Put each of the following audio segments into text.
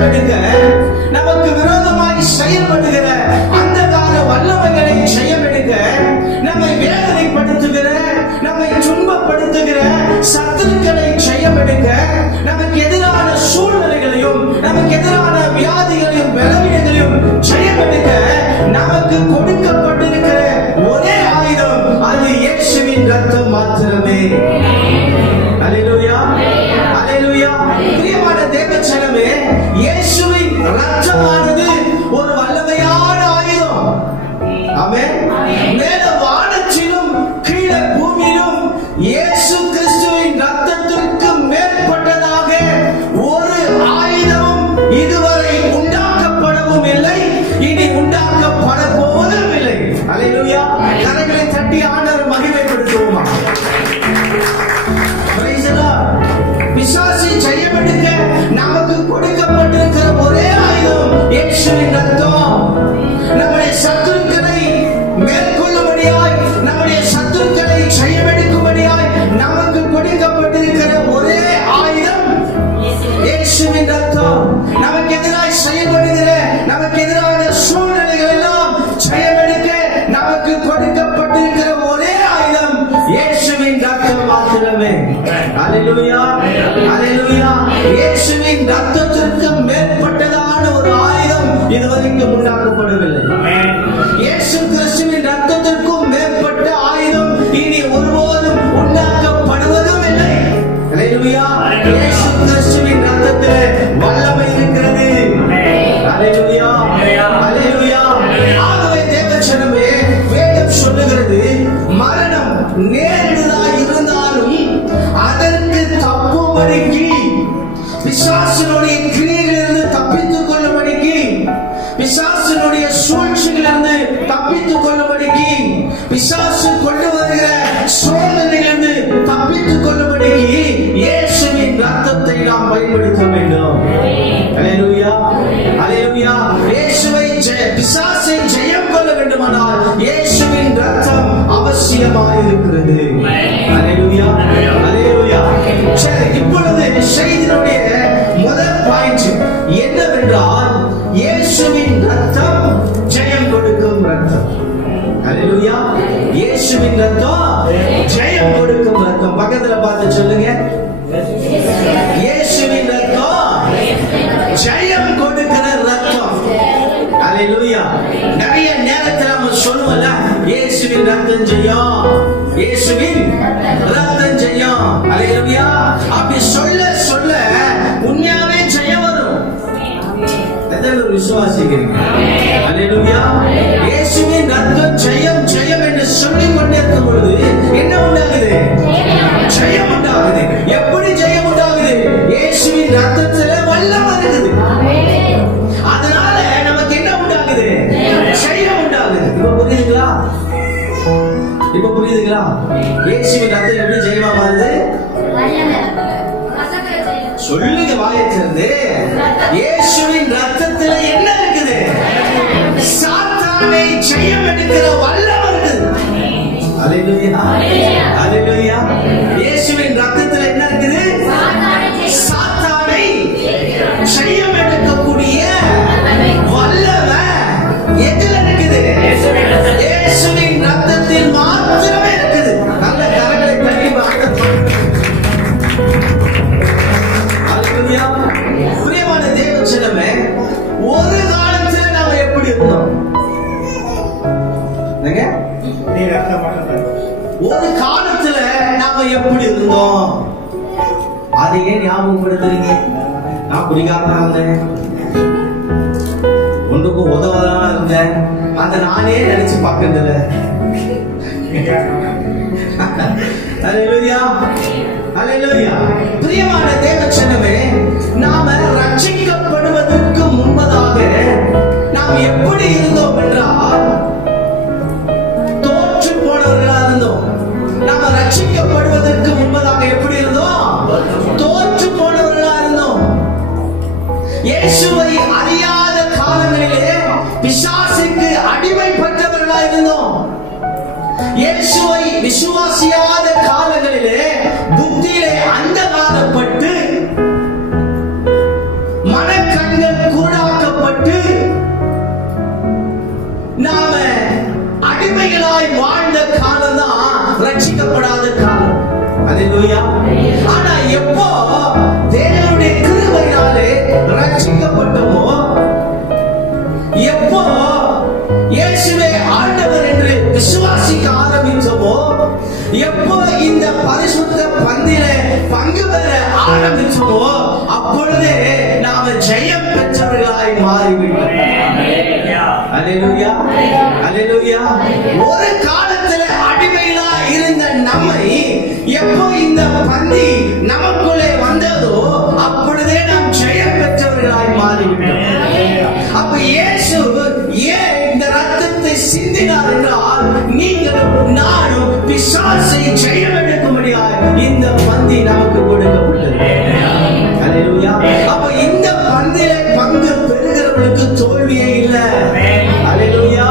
ஜெயம் எடுக்க நமக்கு விரோதமாய் செயல்படுகிற அந்த கால வல்லமைகளை ஜெயம் எடுக்க நம்மை வேதனைப்படுத்துகிற நம்மை துன்பப்படுத்துகிற சத்துருக்களை ஜெயம் எடுக்க நமக்கு எதிரான சூழ்நிலைகளையும் நமக்கு எதிரான வியாதிகளையும் பலவீனங்களையும் ஜெயம் எடுக்க நமக்கு கொடுக்கப்பட்டிருக்கிற ஒரே ஆயுதம் அது இயேசுவின் ரத்தம் மாத்திரமே. அல்லேலூயா, அல்லேலூயா. பிரியமான தேவஜனமே, இயேசுவின் ரத்தமானது ஒரு வல்லமையான ஆயுதம். ஆமென். மேல வானத்திலும் கீழே பூமியிலும் இயேசு கிறிஸ்துவின் ரத்தத்திற்கு மேற்பட்டதாக ஒரு ஆயுதமும் இதுவரை உண்டாக்கப்படவும் இல்லை, இனி உண்டாக்கப்பட போவதும் இல்லை. அல்லேலூயா. கரங்களை தட்டி ஆண்டவர் மகிமைப்படுத்துவோமா? பிசாசை ஜெயம் எடுக்க நமக்கு கொடுக்கப்பட்டிருக்கிற ஒரே ஆயுதம் இயேசுவின் ரத்தம். நம்முடைய சத்துருக்களை மேற்கொள்ளும்படியாய், நம்முடைய சத்துருக்களை ஜெயம் எடுக்கும்படியாய் நமக்கு கொடுக்கப்பட்டிருக்கிற ஒரே ஆயுதம் இயேசுவின் ரத்தம். நமக்கு எதிராக செயல்படுகிற நமக்கு எதிரான சூழ்நிலைகள் எல்லாம் ஜெயம் எடுக்க நமக்கு கொடுக்கப்பட்டிருக்கிற ஒரே ஆயுதம் இயேசுவின் ரத்தம் மாத்திரமே. அல்லேலூயா, அல்லேலூயா. இயேசுவின் ரத்தத்திற்கு மேற்பட்டதான ஒரு ஆயுதம் இதுவரைக்கும் உண்டாக்கப்படவில்லை. இயேசு கிறிஸ்துவின் ரத்தத்திற்கும் மேற்பட்ட ஆயுதம் இனி ஒருபோதும் உண்டாக்கப்படுவதும் இல்லை. அல்லேலூயா. இயேசு கிறிஸ்துவின் ரத்தத்திலே வல்லமை இருக்கிறது. அல்லேலூயா, அல்லேலூயா. ஆகவே தேவஜனமே, வேதம் சொல்லுகிறது, மரணம் நேரிடுதா இருந்தாலும் அதற்கு தப்பும்படிக்கு, பிசாசினுடைய கிரியைகளிலிருந்து தப்பித்துக் கொள்ளும்படிக்கு, பிசாசினுடைய சூழ்ச்சிகளிலிருந்து தப்பித்துக் கொள்ளும்படிக்கு, பிசாசு கொண்டு வருகிற சோதனைகளிலிருந்து தப்பித்துக் கொள்ளும்படிக்கு இயேசுவின் ரத்தத்தை நாம் பயன்படுத்த வேண்டும். அல்லேலூயா, அல்லேலூயா. இயேசுவை பிசாசை ஜெயம் கொள்ள வேண்டுமானால் இயேசுவின் ரத்தம் அவசியமாய் இருக்கிறது. அல்லேலூயா, அல்லேலூயா. சரி, இப்பொழுது செய்தியினுடைய முதல் பாயிண்ட் என்னவென்றால் இயேசுவின் ரத்தம் ஜெயம் கொடுக்கும் ரத்தம். அல்லேலூயா. இயேசுவின் ரத்தம் ஜெயம் கொடுக்கும் ரத்தம். பக்கத்துல பார்த்து சொல்லுங்க, இயேசுவின் ரத்தம் ஜெயம் கொடுக்கிற ரத்தம். அல்லேலூயா. நிறைய நேரத்தில் நம்ம சொல்லுவோம்ல, இயேசுவின் ரத்தம் ஜெயம், இயேசுவின் ரத்தம் ஜெயம். அல்லேலூயா. அப்படி சொல்ல சொல்ல உண்மையாவே ஜெயம் வரும். எத்தனை விசுவாசிக்கிறீங்க? அல்லேலூயா. இயேசுவின் ரத்தம் ஜெயம் ஜெயம் என்று சொல்லிக் கொண்டே இருக்கும் பொழுது என்ன உண்டாகுது? ஜெயம் உண்டாகுது. எப்படி ஜெயம் உண்டாகுது? இயேசுவின் ரத்தத்திலே வல்லமை இருக்குது. அதனால நமக்கு என்ன உண்டாகுது? ஜெயம் உண்டாகுது. இப்ப புரியுதுங்களா? இப்ப புரியுதுங்களா? இயேசுவின் ரத்தம் எப்படி ஜெயமா மாறுது? சொல்லுங்க வாயத்திலிருந்து. இயேசுவின் ரத்தத்துல என்ன இருக்குது? சாத்தானை ஜெயம் எடுக்கிற வல்லமை இருக்குது. அல்லேலூயா, அல்லேலூயா. இயேசுவின் ரத்தத்துல என்ன இருக்குது? சாத்தானை ஜெயம் எடுக்கக்கூடிய வல்லமை எதுல இருக்குது? இயேசுவின் ரத்தத்தில் மாத்திரமே இருக்குது. நல்ல கரங்களை தட்டி பார்க்க. அல்லேலூயா. பிரியமான தேவஜனமே, ஒரு காலத்துல நாம எப்படி இருந்தோம்? ஒரு காலத்துல நாம எப்படி இருந்தோம்? அதையே ஞாபகப்படுத்துறீங்க. நான் குடிக்காம இருந்தேன், ஒன்றுக்கும் உதவதான் இருந்தேன். அந்த நானே நினைச்சு பார்க்கறதுல. அல்லேலூயா, அல்லேலூயா. பிரியமான தேவஜனமே, நாம ரட்சிக்கப்படுவதற்கு முன்பதாக நாம் எப்படி இருந்தோம் என்றால் தோற்று போனவர்களா இருந்தோம். நாம ரட்சிக்கப்படுவதற்கு முன்பதாக எப்படி இருந்தோம்? தோற்று போனவர்களா இருந்தோம். இயேசுவை அறியாத காலங்களிலே பிசாசுக்கு அடிமைப்பட்டவர்களா இருந்தோம். இயேசுவை விசுவாசியாத காலங்களிலே புத்தியிலே அந்தகாரப்பட்டு மனக்கண்கள் ரட்சிக்கப்படாத காலம். அல்லேலூயா. ஆனா எப்போ தேவனுடைய கிருபையினாலே ரட்சிக்கப்பட்டோமோ, எப்போ இயேசுவே ஆண்டவர் என்று விசுவாசிக்க ஆரம்பித்தோமோ, எப்போ இந்த பரிசுத்த பந்திலே பங்கு பெற ஆரம்பித்தோமோ, அப்பொழுதே நாம ஜெயம் பெற்றவர்களாய் மாறிவிட்டோம். அல்லேலூயா, அல்லேலூயா. ஒரு காலத்துல அடிமையிலா இருந்த நம்மை எப்போ இந்த பந்தி நமக்குள்ளே வந்ததோ, அப்பொழுதே நாம் ஜெயம் பெற்றவர்களாய் மாறிவிட்டோம். அப்ப இயேசு ஏன் இந்த ரத்தத்தை சிந்தினார் என்றால், நீங்களும் நானும் பிசாசை ஜெயம் எடுக்கும்படியாய் இந்த பந்தி நமக்கு கொடுக்கப்பட்டது. அல்லேலூயா. அப்ப இந்த பந்திலே பங்கு பெறுகிறவர்களுக்கு தோல்வியே இல்லை. அல்லேலூயா.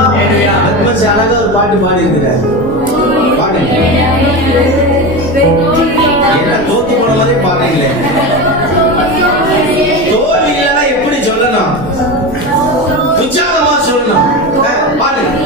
பத்மஜி அழகா ஒரு பாட்டு பாடி இருக்கிறார். பாடுங்க. என்ன தோத்து போன மாதிரி பாடுங்களே. தோல்வி இல்லைன்னா எப்படி சொல்லணும்? உற்சாகமா சொல்லணும். பாடுங்க.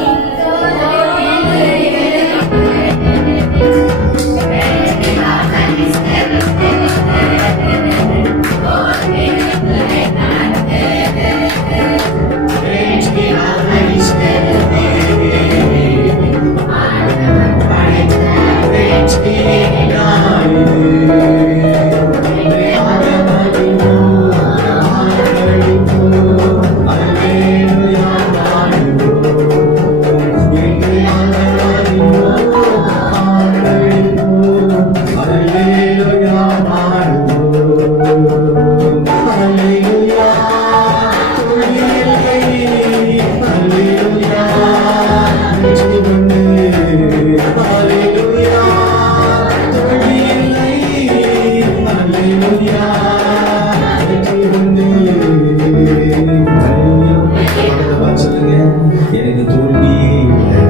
எனக்கு தோல்வியே இல்லை.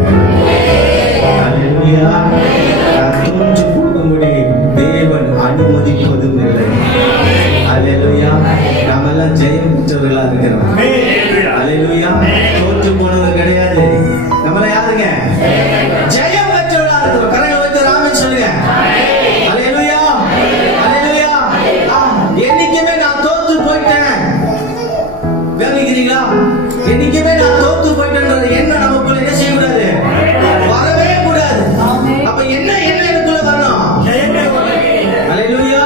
அல்லேலூயா. தோற்று போகும்படி தேவன் அனுமதிப்பதும் இல்லை. அல்லேலூயா. நாம எல்லாம் ஜெயம் பெற்றவர்களா இருக்கிறோம். அல்லேலூயா. தோற்று போனவங்க கிடையாது. நம்மள யாருங்க? ஜெயம் பெற்றவர்களா இருக்கிறோம். கரங்களை வைத்து ராமன் சொல்லுங்க. அல்லேலூயா, அல்லேலூயா. என்னைக்குமே நான் தோற்று போயிட்டேன் கவனிக்கிறீங்களா? என்னைக்குமே நான் தோத்து போயிட்டேன்ற எண்ணம் நமக்குள்ள என்ன செய்யக்கூடாது? வரவே கூடாது. அப்ப என்ன எனக்குள்ள வரணும்? அல்லேலூயா.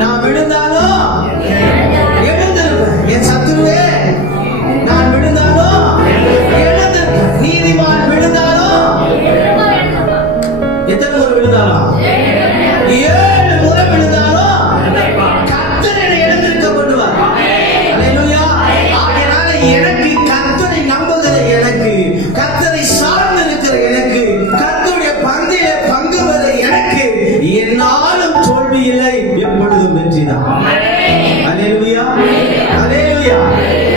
நான் விழுந்தாலும் எழுந்திருப்பேன். என் சத்துருவே நான் விழுந்தாலும் எழுந்திருப்பேன். நீதிமான் விழுந்தாலும் எத்தனை முறை விழுந்தாலும் 7 முறை விழுந்தாலும் கர்த்தர் என்னை எழுந்திருக்க பண்ணுவார். அல்லேலூயா. ஆகையால எனக்கு கர்த்தரை நம்புகிற எனக்கு, கர்த்தரை சார்ந்து இருக்கிற எனக்கு, கர்த்தருடைய பந்திலே பங்கு பெற எனக்கு என்னாலும் தோல்வி இல்லை, எப்பொழுதும் வெற்றிதான். அல்லேலூயா, அல்லேலூயா.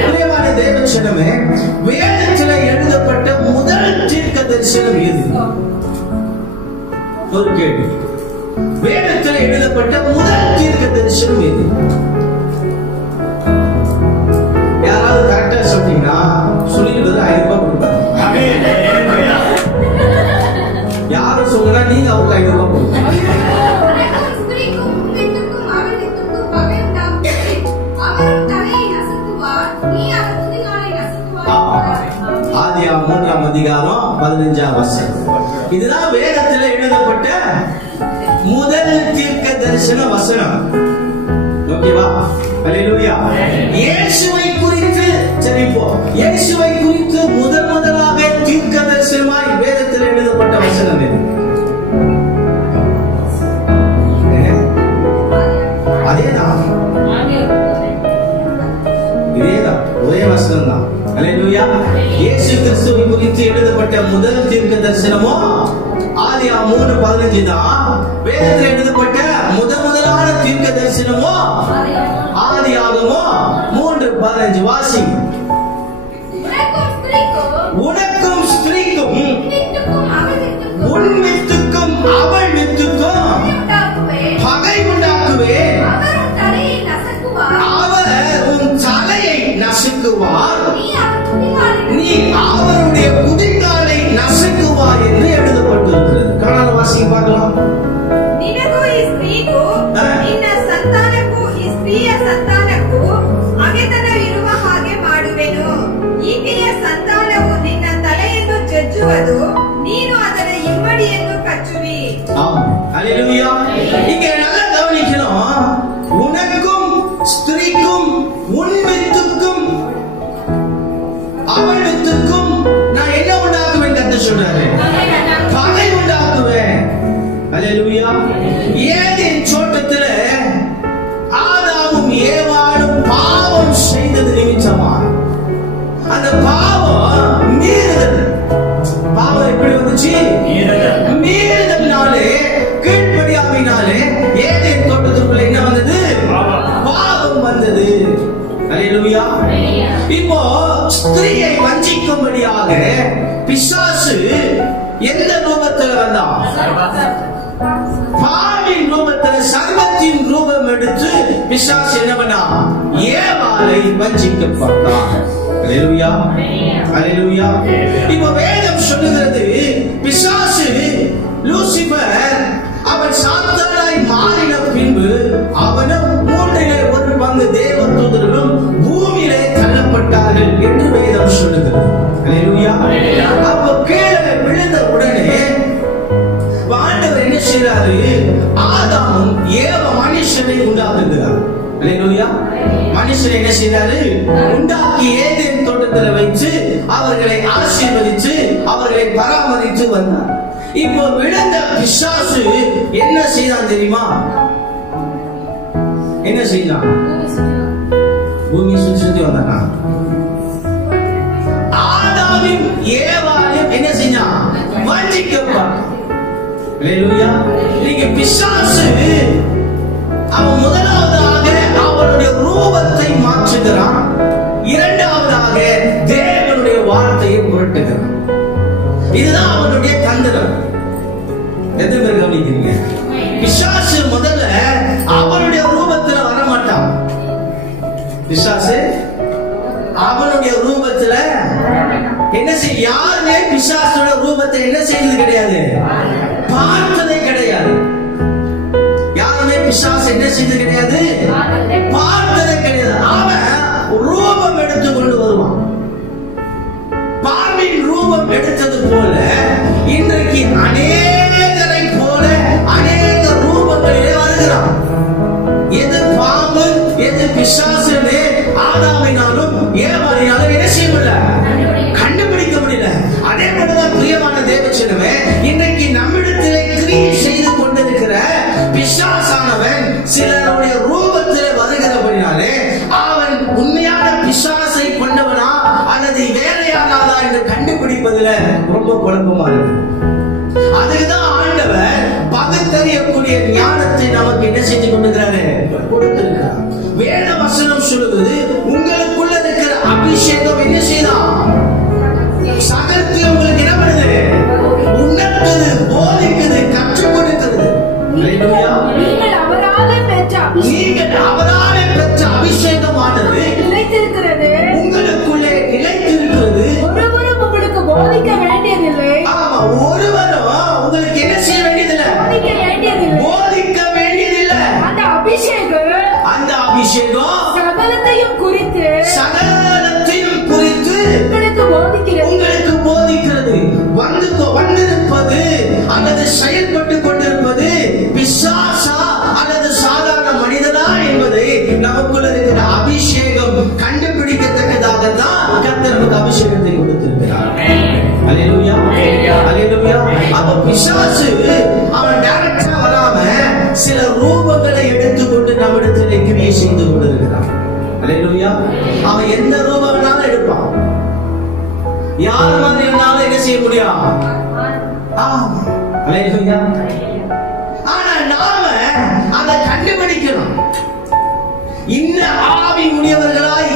பிரியமான தேவச்சனமே, வேதத்திலே எழுதப்பட்ட முதல் தீர்க்க தரிசனம் எது? ஒரு கேள்வி. வேதத்திலே எழுதப்பட்ட முதல் தீர்க்க தரிசனம் எது? யாராவது கரெக்டா சொன்னீங்கன்னா சொல்லிட்டு 5,000 ரூபாய் கொடுப்பாங்க. யாரும் சொன்னா நீங்க அவருக்கு 5,000 ரூபாய் கொடுப்பாங்க. ஆதியாகமம் 3ஆம் அதிகாரம் 15ஆம் வசனம். இதுதான் வேதத்தில் எழுதப்பட்ட முதல் தீர்க்க தரிசன வசனம். ஓகேவா? அல்லேலூயா. இயேசுவை குறித்து சரிப்போ, இயேசுவை குறித்து முதலாக தீர்க்க தரிசனமாய் வேதத்தில் எழுதப்பட்ட வசனம் எது? அதேதான், இதேதான், ஒரே வசனம் தான். அல்லேலூயா. இயேசு கிறிஸ்துவை குறித்து எழுதப்பட்ட முதல் தீர்க்க தரிசனமோ ஆதியாகமம் 3:15 தான். வேதத்தில் எழுதப்பட்ட முதலான தீர்க்க தரிசனமோ ஆதியாகமம் 3:15. வாசி. உனக்கும் ஸ்திரீக்கும் உன் வித்துக்கும் அவள் வித்துக்கும் பகை உண்டாக்குவேன். அவர் உன் தலையை நசுக்குவார், நீ அவருடைய குதிகாலை நசுக்குவார் என்று எழுதப்பட்டிருக்கிறது. கர்நாடக வாசிங்க. உன் வித்துக்கும் அவள் வித்துக்கும் நான் என்ன உண்டாக்குவேன் கர்த்தர் சொல்றாரு, பகை உண்டாக்குவேன். அல்லேலூயா. ஏதேன் தோட்டத்திலே ஆதாமும் ஏவாளும் பாவம் செய்தது நிமித்தமா அந்த பாவம் மீறுதல். பாவம் எப்படி வந்துச்சு? மீறுதல்னாலே, கீழ்ப்படியாமையினாலே ஏதேன் தோட்டத்துக்குள்ள என்ன வந்தது? பாவம் வந்தது. அல்லேலூயா. இப்போ ஸ்திரீயை வஞ்சிக்கும்படியாக பிசாசு எந்த ரூபத்தில் வந்தான்? பாவின் ரூபத்தில், சர்வத்தின் ரூபம் எடுத்து பிசாசு என்ன பண்ணா? ஏவாளை வஞ்சிக்கப்பட்டான். அல்லேலூயா. அல்லேலூயா. இப்போ வேதம் சொல்லுகிறது, பிசாசு லூசிபர் அவன் சாத்தானாய் மாறின பின்பு அவனும் 1/3 தேவ தூதர்களும் பூமியிலே தள்ளப்பட்டார்கள் என்று வேதம் சொல்லுகிறது. அல்லேலூயா. அப்போ கீழே விழுந்த உடனே ஆண்டவர் என்ன செய்றாரு? ஆதாமும் ஏவ மனுஷனை உண்டாக்குகிறார். அல்லேலூயா. மனுஷனை என்ன செய்றாரு? உண்டாக்கி ஏதேன் தோட்டத்தில் வைத்து அவர்களை ஆசீர்வதித்து அவர்களை பராமரித்து வந்தார். இப்போ விழுந்த பிசாசு என்ன செய்தான் தெரியுமா? என்ன செய்தான்? பூமி சுற்றி வந்தானா? ஆதாமும் ஏவாளையும் என்ன செஞ்சான்? வஞ்சிக்கப்பட்டான். அல்லேலூயா. நீங்க பிசாசு அவன் முதலாவதாக அவனுடைய ரூபத்தை மாற்றுகிறான், இரண்டாவதாக தேவனுடைய வார்த்தையை புரட்டுகிறான். இதுதான் அவனுடைய தந்திரம். எத்தனை பேர் கவனிக்கிறீங்க? பிசாசு முதல்ல அவனுடைய ரூபத்துல வரமாட்டான். பிசாசு அவனுடைய ரூபத்துல என்ன செய்ய? யாருமே பிசாசோட ரூபத்தை என்ன செய்தது கிடையாது, பார்த்ததே கிடையாது. யாருமே பிசாசு என்ன செய்தது கிடையாது, பார்த்ததே கிடையாது. அவன் ரூபம் எடுத்து கொண்டு வருவான். பாம்பின் ரூபம் எடுத்தது போல இன்றைக்கு அநேகரை போல அநேக ரூபங்களிலே வருகிறான். எது பாம்பு எது பிசாசுன்னு ஆதாமினாலும் ஏவாளினாலும் என்ன செய்ய முடியல, கண்டுபிடிக்க முடியல. அதே போலதான் பிரியமான தேவச்சனமே, இன்றைக்கு நம்மிடத்திலே கிரியை செய்து கொண்டிருக்கிற பிசாசானவன் சிலருடைய ரூபத்திலே வருகிறபடினாலே அவன் உண்மையான பிசாசை கொண்டவனா அல்லது வேறையானாதா என்று கண்டுபிடிப்பதில் ரொம்ப குழப்பமா இருக்கு. அதுதான் ஆண்டவர் பகுத்தறியக்கூடிய ஞானத்தை நமக்கு என்ன செஞ்சு கொண்டிருக்கிறாரு, கொடுத்திருக்கிறார். வேத வசனம் சொல்லுவது, உங்களுக்குள்ள இருக்கிற அபிஷேகம் என்ன செய்தான்? சகலத்தை உங்களுக்கு என்ன பண்ணுது? உணர்த்துது, போதிக்குது, கற்றுக் கொடுக்கிறது. நீங்கள் அவராலே பெற்ற அபிஷேகமானது நிலைத்திருக்கிறது, உங்களுக்குள்ளே நிலைத்திருக்கிறது. ஒருவரும் உங்களுக்கு போதிக்க வேண்டியதில்லை. ஆமா, ஒருவரும் உங்களுக்கு என்ன செய்ய வேண்டியதில்லை, போதிக்க வேண்டியதில்லை. அந்த அபிஷேகம் சகலத்தையும் குறித்து உங்களுக்கு போதிக்கிறது. வந்திருப்பது அல்லது செயல்பட்டு கொண்டிருப்பது பிசாசா அல்லது சாதாரண மனிதனா என்பதை நமக்குள்ள இருக்கிற அபிஷேகம் கண்டுபிடிக்கத்தக்கதாக தான் கர்த்தர் நமக்கு அபிஷேகத்தை கொடுத்திருக்கிறார். அல்லேலூயா. அல்லேலூயா. அப்ப பிசாசு அவன் டைரக்டா வராம சில ரூபங்களை எடுத்துக்கொண்டு நம்மிடத்திலே கிரியை செய்து கொண்டிருக்கிறான். அல்லேலூயா. அவன் எந்த ரூபம் வேணாலும் எடுப்பான். யார் மாதிரி வேணாலும் என்ன செய்ய முடியும். அல்லேலூயா. ஆனா நாம அதை கண்டுபிடிக்கணும். இன்ன ஆவி உடையவர்களாய்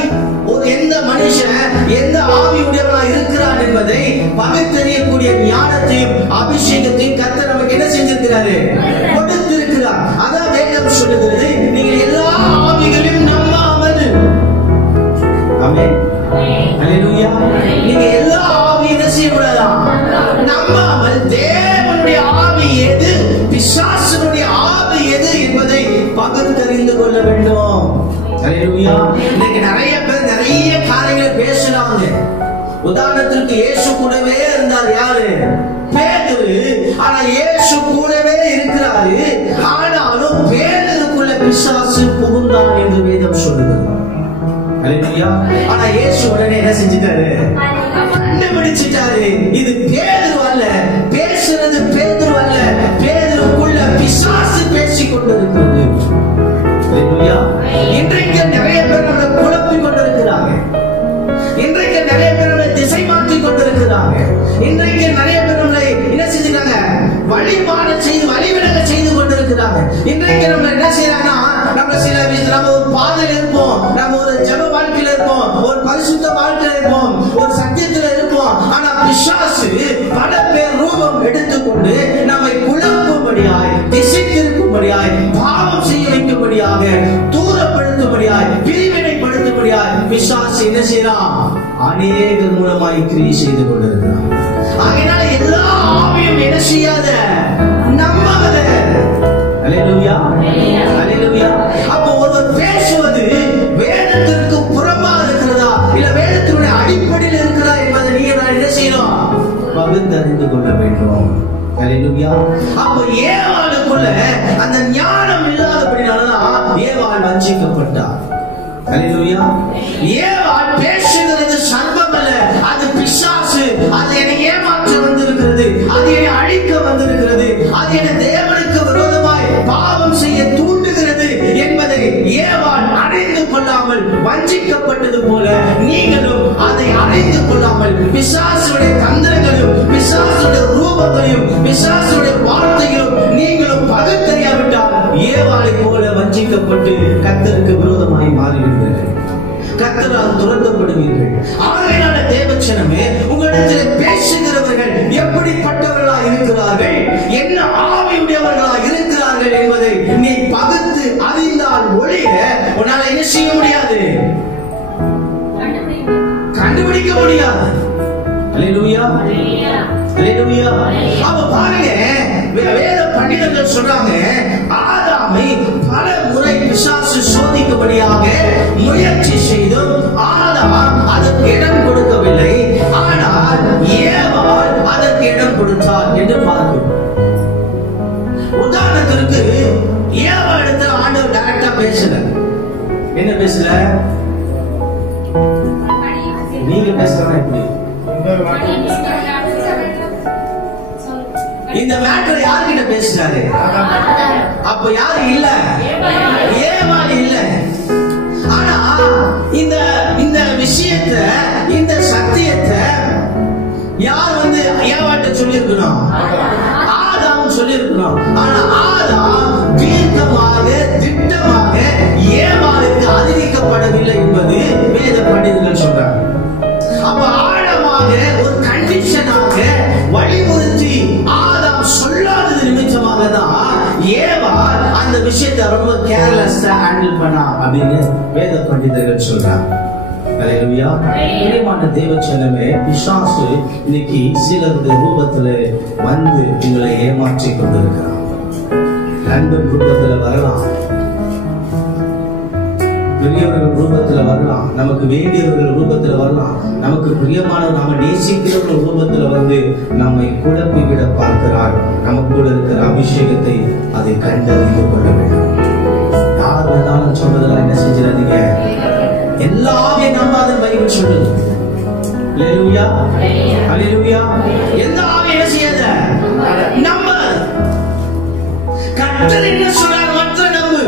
ஒரு எந்த மனுஷன் எந்த ஆவி உடையவனாய் இருக்கிறான் என்பதை பகுத்தறியக்கூடிய ஞானத்தையும் அபிஷேகத்தையும் கர்த்தர் நமக்கு என்ன செஞ்சிருக்கிறாரு, கொடுத்திருக்கிறார். அதான் வேதம் சொல்லுகிறது, நீங்கள் எல்லா ஆவிகளையும் நம்பாமல். ஆமென். அல்லேலூயா. நீங்க எல்லா ஆவியும் என்ன செய்யக்கூடாதா, நம்பாமல் தேவனுடைய ஆவி எது பிசாசுடைய ஆவி எது என்பதை பகுத்தறிந்து கொள்ள வேண்டும். அல்லேலூயா. இன்னைக்கு நிறைய பேர் நிறைய காரியங்களை பேசுறாங்க. உதாரணத்திற்கு இயேசு கூடவே இருந்தார். யாரு? பேதுரு. ஆனா இயேசு கூடவே இருக்கிறாரு. ஆனாலும் பேதுருக்குள்ள பிசாசு புகுந்தான் என்று வேதம் சொல்லுகிறது. ஹalleluya. ஆனா இயேசு உடனே என்ன செஞ்சிட்டாரு? கண்டுபிடிச்சிட்டாரு. இது பேதுரு அல்ல, பேசுறது பேதுரு அல்ல, பேதுருக்குள்ள பிசாசு பேசிக் கொண்டிருக்கிறது. ஹalleluya. இன்றைக்கு நிறைய பேர் நம்மளை குழப்பிக் கொண்டிருக்கிறாங்க. இன்றைக்கு நிறைய பேர் நம்மளை திசை மாற்றிக் கொண்டிருக்கிறாங்க. இன்றைக்கு நிறைய பேர் நம்மளை என்ன செஞ்சுட்டாங்க? வழிபாடு செய்து வழிவிலக செய்து கொண்டிருக்கிறாங்க. இன்றைக்கு நம்ம என்ன செய்யறாங்கன்னா, நம்ம சில நம்ம ஒரு பாதையில் இருப்போம், நம்ம ஒரு ஜெப வாழ்க்கையில இருப்போம், ஒரு பரிசுத்த வாழ்க்கையில இருப்போம், ஒரு சத்தியத்துல இருப்போம். ஆனா பிசாசு பல பேர் ரூபம் எடுத்துக்கொண்டு நம்மை குழப்பும்படியாய், திசை திருப்பும்படியாய், பாவம் செய்ய வைக்கும்படியாக, தூரப்படுத்தும்படியாய், பிரிவினைப்படுத்தும்படியாய் பிசாசு என்ன செய்யறான்? அநேகர் மூலமாய் கிரியை செய்து கொண்டிருக்கிறான். ஆகையினால எல்லா ஆவியும் என்ன செய்யாத, நம்பாத. ஹalleluya, ஹalleluya. அப்போ ஒருவர் பேசுவது வேதத்திற்கு புறம்பா இருக்கிறதா இல்ல வேதத்தினுடைய அடிப்படையில் இருக்கிறதா என்பதை நீங்க நான் என்ன செய்யணும்? பகுத்தறிந்து கொள்ள வேண்டும். ஹalleluya. அப்போ ஏவாளுக்குள்ள அந்த ஞானம் இல்லாதபடினாலதான் ஏவாள் வஞ்சிக்கப்பட்டார். ஹalleluya. ஏவாள் பேசுகிறது சர்வம் அல்ல, அது பிசாசு. அது என்னை ஏமாற்ற வந்திருக்கிறது, அது என்னை அழிக்க வந்திருக்கிறது, அது என்னை தேவனுக்கு விரோதமாய் பாவம் செய்ய தூண்டுகிறது என்பதை ஏவாள் அறிந்து கொள்ளாமல் வஞ்சிக்கப்பட்டது போல நீங்களும் அதை அறிந்து கொள்ளாமல் பிசாசுடைய தந்திரங்களையும் பிசாசுடைய ரூபங்களையும் பிசாசுடைய வார்த்தைகளும் நீங்களும் பகுத்தறியாவிட்டால் ஏவாளை போல வஞ்சிக்கப்பட்டு கர்த்தருக்கு விரோதமாய் மாறிவிடுவீர்கள். கர்த்தரால் துரத்தப்படுவீர்கள். ஆகையினால தேவச்சனமே, உங்களிடத்தில் பேசுகிறவர்கள் எப்படிப்பட்டவர்களாக இருக்கிறார்கள், என்ன ஆவியுடையவர்களாக இருக்கிறார்கள் என்பதை நீ பகுத்து அறிந்தால் ஒழிய உன்னால் என்ன செய்ய முடியாது? கண்டுபிடிக்க முடியாது. ஹalleluya, ஹalleluya. அப்ப பாருங்க, வேத பண்டிதர்கள் சொல்றாங்க, ஆதாமை பல முறை பிசாசு சோதிக்கும்படியாக முயற்சி செய்தும் ஆதாம் அதற்கு இடம் கொடுக்கவில்லை, ஆனால் ஏவாள் அதற்கு இடம் கொடுத்தார் என்று பார்க்கிறோம். உதாரணத்திற்கு ஏவாள் இடத்துல ஆண்டவர் டைரக்டா பேசல. என்ன பேசல? நீங்க பேசுறா எப்படி? இந்த மேட்டர் யார்கிட்ட பேசுறாரு? அப்ப யாரு இல்ல? ஏவாள் இல்ல. ஆனா இந்த இந்த விஷயத்தை, இந்த சத்தியத்தை யார் வந்து ஏவாள்கிட்ட சொல்லியிருக்கணும்? ஆதாம் சொல்லியிருக்கணும். ஆனா ஆதாம் தீர்க்கமாக திட்டமாக ஏவாளுக்கு அறிவிக்கப்படவில்லை என்பது வேத பண்டிதர்கள் சொல்றாங்க. அப்ப ஆழமாக ஒரு கண்டிஷனாக வழிமுறுத்தி ஆதாம் சொல்லாதது நிமித்தமாக தான் ஏவாள் அந்த விஷயத்தை ரொம்ப கேர்லெஸ்ஸா ஹேண்டில் பண்ணா அப்படின்னு வேத பண்டிதர்கள் சொல்றாங்க. ஹalleluya. பிரியமான தேவச்சனமே, பிசாசு இன்னைக்கு சிலருடைய ரூபத்துல வந்து உங்களை ஏமாற்றிக் கொண்டிருக்கிறான். நண்பன் ரூபத்துல வரலாம், பெரியவர்கள் ரூபத்துல வரலாம், நமக்கு வேண்டியவர்கள் ரூபத்துல வரலாம், நமக்கு பிரியமானவர் நாம நேசிக்கிறவர்கள் ரூபத்துல வந்து நம்மை குழப்பி விட பார்க்கிறார். நமக்குள்ள இருக்கிற அபிஷேகத்தை அதை கண்டறிந்து கொள்ள வேண்டும். யார் வேணாலும் சொன்னதெல்லாம் என்ன செஞ்சிடாதீங்க, எல்லாமே நம்பாத பைபிள் சொல்லுது. ஹalleluya, ஹalleluya. எல்லாமே என்ன செய்யாத, நம்பாத. கர்த்தர் என்ன சொல்றார் மற்ற நம்பு,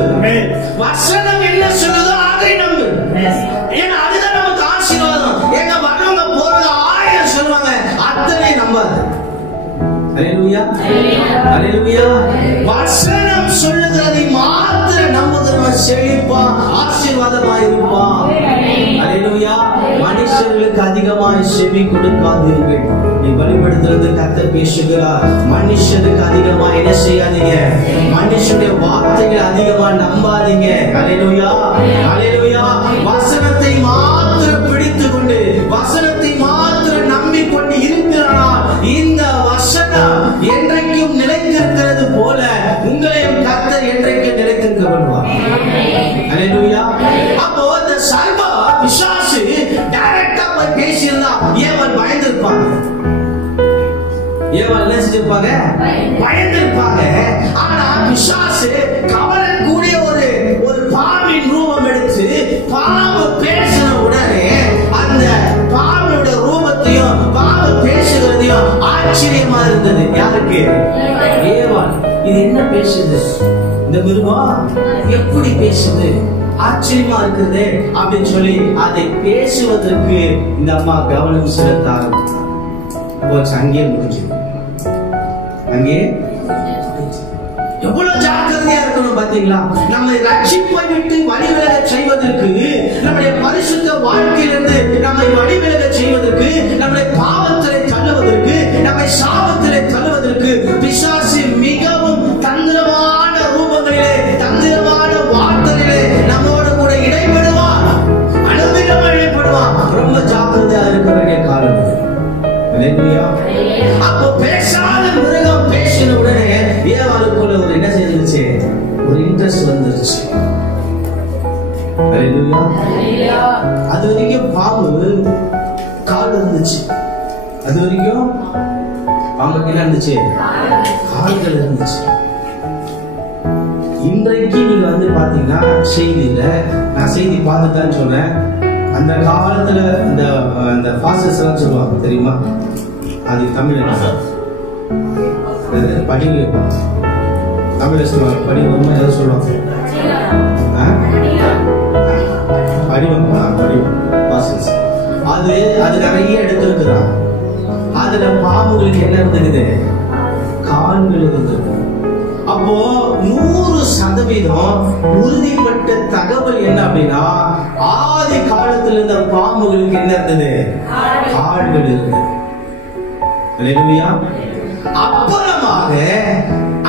வசனம் என்ன சொல்லுதோ அதை நம்பு. ஏன்னா அதுதான் நமக்கு ஆசீர்வாதம். எங்க வரவங்க போறது 1000 சொல்லுவாங்க, அத்தனை நம்பாத. ஹalleluya, ஹalleluya. வசனம் சொல்லுகிறதை மாத்திரம் நம்புகிறவன் செழிப்பா ஆசீர்வாதமாய் இருப்பான். ஹalleluya. மனுஷர்களுக்கு அதிகமாய் செவி கொடுக்காதீர்கள். நீ வெளிப்படுத்துறது கர்த்தர் பேசுகிறார். மனுஷனுக்கு அதிகமா என்ன செய்யாதீங்க, மனுஷனுடைய வார்த்தைகளை அதிகமா நம்பாதீங்க. ஹalleluya, ஹalleluya. வசனத்தை மாத்திரம் பிடித்துக் கொண்டு வசனத்தை மாத்திரம் நம்பிக்கொண்டு இருக்கிறானால் இந்த வசனம் என்றைக்கும் நிலைத்திருக்கிறது போல உங்களையும் கர்த்தர் என்றைக்கும் நிலைத்திருக்க பண்ணுவார். ஹalleluya. அப்போ இந்த சர்வ பிசாசு டைரக்டா போய் பேசியிருந்தா ஏவாள் பயந்திருப்பாங்க. ஏவாள் என்ன செஞ்சிருப்பாங்க? பயந்திருப்பாங்க. ஆனா பிசாசு கவரக்கூடிய ஒரு பாம்பின் ரூபம் எடுத்து பாம்பு பேசின ஆச்சரியமா இருந்தது. யாருக்கு? ஏவாள். இது என்ன பேசுது? இந்த மிருகம் எப்படி பேசுது? ஆச்சரியமா இருக்குது அப்படின்னு சொல்லி அதை பேசுவதற்கு இந்த அம்மா கவனம் செலுத்தார். அங்கே முடிஞ்சு. அங்கே எவ்வளவு ஜாக்கிரதையா இருக்கணும் பாத்தீங்களா? நம்மை ரட்சிப்பை விட்டு வழிவிலக செய்வதற்கு, நம்முடைய பரிசுத்த வாழ்க்கையிலிருந்து நம்மை வழிவிலக செய்வதற்கு, நம்முடைய பாவத்திலே தள்ளுவதற்கு, நம்மை சாபத்திலே தள்ளுவதற்கு பிசாசு மிகவும் தந்திரமான ரூபங்களிலே, தந்திரமான வார்த்தையிலே நம்மோடு கூட இடைபடுவான், அனுதினம் இடைபடுவான். ரொம்ப ஜாக்கிரதையா இருக்க வேண்டிய காலம். அப்போ பேசாத மிருகம் பேசின உடனே ஏவாளுக்குள்ள ஒரு என்ன செஞ்சிருச்சு? ஒரு இன்ட்ரெஸ்ட் வந்துருச்சு. அது வரைக்கும் பாம்பு கால் இருந்துச்சு. அது வரைக்கும் பாம்புக்கு என்ன இருந்துச்சு? கால்கள் இருந்துச்சு. இன்றைக்கு நீங்க வந்து பாத்தீங்கன்னா செய்தியில, நான் செய்தி பார்த்துதான் சொல்றேன், அந்த காலத்துல இந்த பாசஸ் எல்லாம் சொல்லுவாங்க தெரியுமா? அது தமிழ் படிவு, தமிழ சொல்லுவாங்க. படிவம் எதாவது சொல்லுவாங்க. படிவம் பாசஸ். அது நிறைய எடுத்திருக்கிறான். அதுல பாம்புகளுக்கு என்ன இருந்தது? கால்கள் இருந்தது. அப்போ 100% உறுதிப்பட்ட தகவல் என்ன அப்படின்னா, ஆதி காலத்தில் இருந்த பாம்புகளுக்கு என்ன இருந்தது? கால்கள் இருந்தது. அப்புறமாக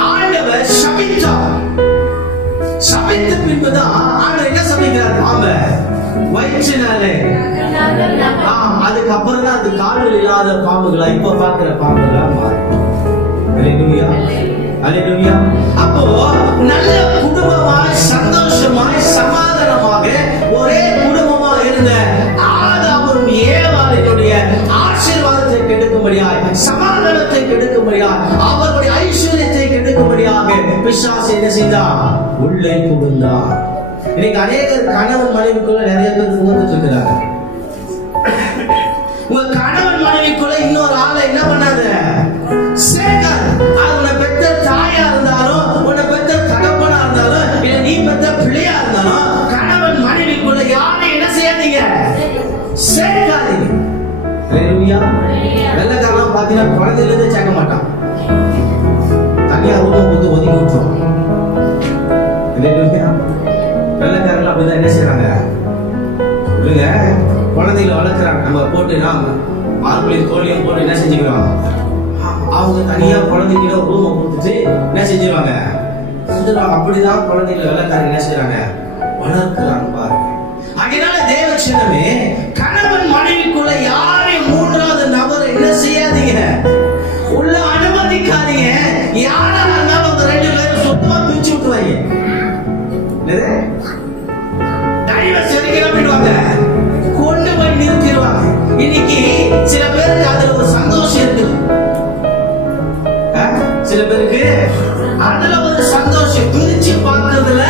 ஆண்டவர் சபித்தார். சபித்த பின்புதான் ஆண்டவர் என்ன சபிக்கிறார்? பாம்பை வயிற்றினாலே. அதுக்கப்புறம் தான் அது கால்கள் இல்லாத பாம்புகளா இப்ப பாக்குற பாம்புகளா மாறும். அப்போ நல்ல குடும்பமாய், சந்தோஷமாய், சமாதானமாக ஒரே குடும்பமாக இருந்த ஆதாமும் ஏவாளினுடைய ஆசீர்வாதத்தை கெடுக்கும்படியாய், சமாதானத்தை கெடுக்கும்படியாய், அவருடைய ஐஸ்வர்யத்தை கெடுக்கும்படியாக பிசாசு என்ன செய்தார்? உள்ளே புகுந்தார். இன்னைக்கு அநேகர் கணவன் மனைவிக்குள்ள நிறைய பேர் புகுந்துட்டு இருக்கிறாங்க. உங்க கணவன் மனைவிக்குள்ள இன்னொரு ஆளை என்ன பண்ணாத? சேர்க்காது. உன்னை பெற்ற தாயா இருந்தாலும், உன்னை பெற்ற தகப்பனா இருந்தாலும், இல்ல நீ பெற்ற பிள்ளையா இருந்தாலும், கணவன் மனைவிக்குள்ள யாரையும் என்ன செய்யாதீங்க? சேர்க்காதீங்க. வெள்ளக்காரன் பாத்தீங்கன்னா குழந்தையில இருந்தே சேர்க்க மாட்டான். தனியா ரூபம் கொடுத்து ஒதுக்கி விட்டுருவான். வெள்ளக்காரர்கள் அப்படிதான் என்ன செய்யறாங்க? சொல்லுங்க, குழந்தைகளை வளர்க்கிறாங்க. நம்ம போட்டு மார்பிளையும் தோழியும் போட்டு என்ன செஞ்சுக்கிறோம்? அவங்க தனியா குழந்தைங்கள ரூமை கொடுத்துட்டு என்ன செஞ்சிருவாங்க? அப்படிதான் குழந்தைகளை வெள்ளக்காரங்க என்ன செய்யறாங்க? வளர்க்கிறாங்க பாருங்க. அதனால தேவச்சனமே, கணவன் மனைவிக்குள்ள யாரையும் மூன்றாவது நபர் என்ன செய்யாதீங்க? உள்ள அனுமதிக்காதீங்க. யாரா இருந்தாலும் அந்த 2 பேரும் சுத்தமா பிரிச்சு விட்டுவாங்க. டைவர்ஸ் வரைக்கும் போயிடுவாங்க, கொண்டு போய் நிறுத்திடுவாங்க. இன்னைக்கு சில பேருக்கு அதுல ஒரு சந்தோஷம் இருக்குது. சில பேருக்கு அதுல ஒரு சந்தோஷம், பிரிச்சு பார்க்கறதுல